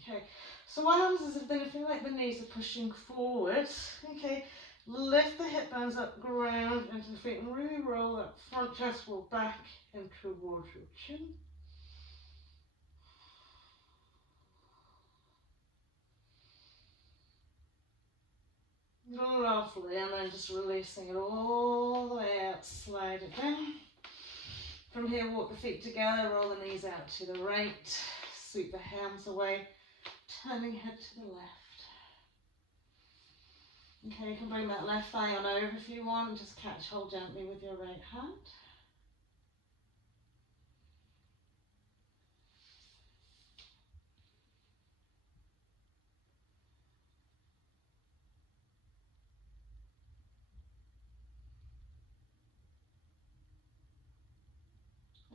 Okay, so what happens is if they feel like the knees are pushing forward, okay, lift the hip bones up, ground into the feet and really roll that front chest wall back and towards your chin. Lovely, and then just releasing it all the way out, slide it down. From here, walk the feet together, roll the knees out to the right, sweep the hands away, turning head to the left. Okay, you can bring that left thigh on over if you want, and just catch hold gently with your right hand.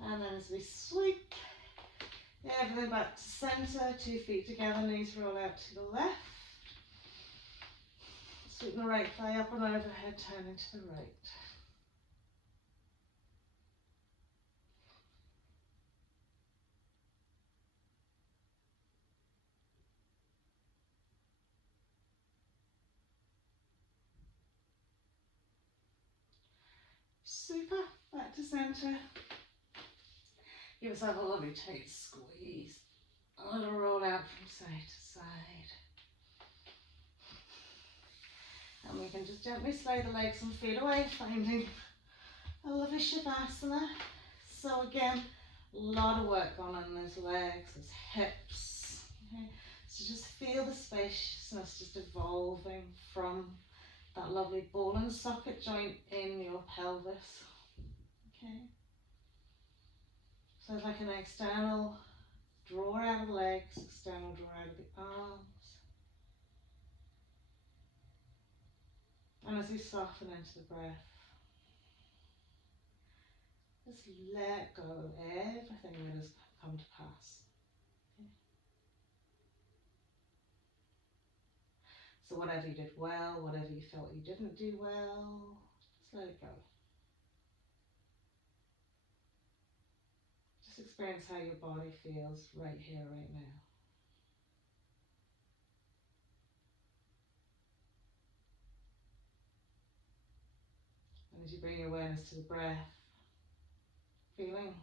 And then as we sweep everything back to center, 2 feet together, knees roll out to the left. Sweep the right thigh up and overhead, turning to the right. Super, back to center. Give yourself a lovely tight squeeze. A little roll out from side to side. And we can just gently slide the legs and feet away, finding a lovely Shavasana. So again, a lot of work going on in those legs, those hips. Okay? So just feel the spaciousness just evolving from that lovely ball and socket joint in your pelvis. Okay. So it's like an external draw out of the legs, external draw out of the arms. And as you soften into the breath, just let go of everything that has come to pass. Okay. So whatever you did well, whatever you felt you didn't do well, just let it go. Just experience how your body feels right here, right now. And as you bring your awareness to the breath, feeling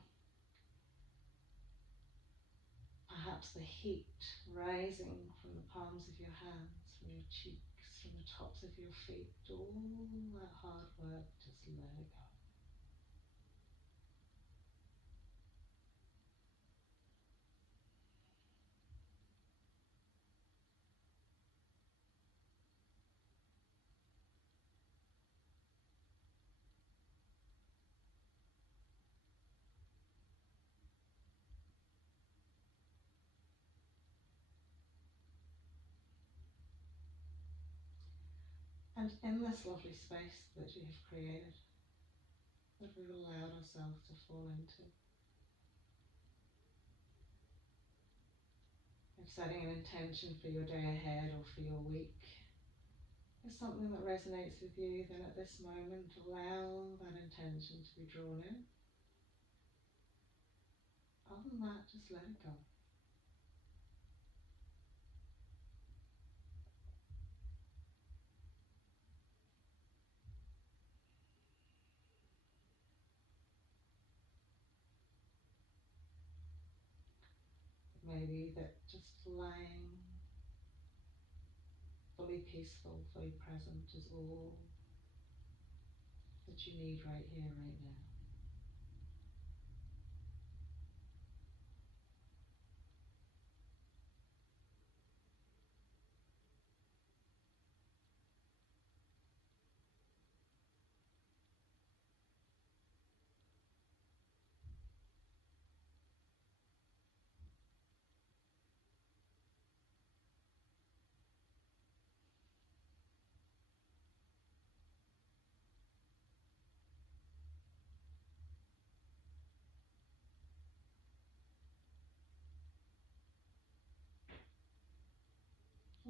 perhaps the heat rising from the palms of your hands, from your cheeks, from the tops of your feet, all that hard work, just let it go. And in this lovely space that you have created, that we've allowed ourselves to fall into, if setting an intention for your day ahead or for your week is something that resonates with you, then at this moment allow that intention to be drawn in. Other than that, just let it go. Maybe that just lying fully peaceful, fully present is all that you need right here, right now.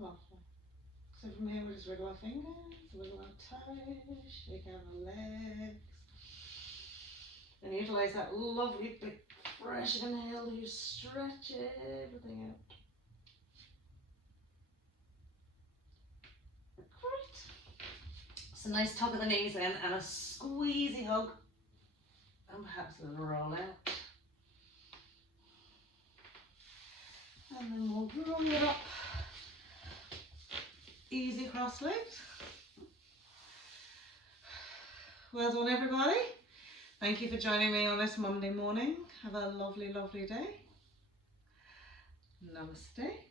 Lovely. So from here we'll just wiggle our fingers, wiggle our toes, shake out our legs. And utilise that lovely big fresh inhale to stretch everything out. Great. So nice tug of the knees in and a squeezy hug. And perhaps a little roll out. And then we'll roll it up. Easy cross legs. Well done, everybody. Thank you for joining me on this Monday morning. Have a lovely, lovely day. Namaste.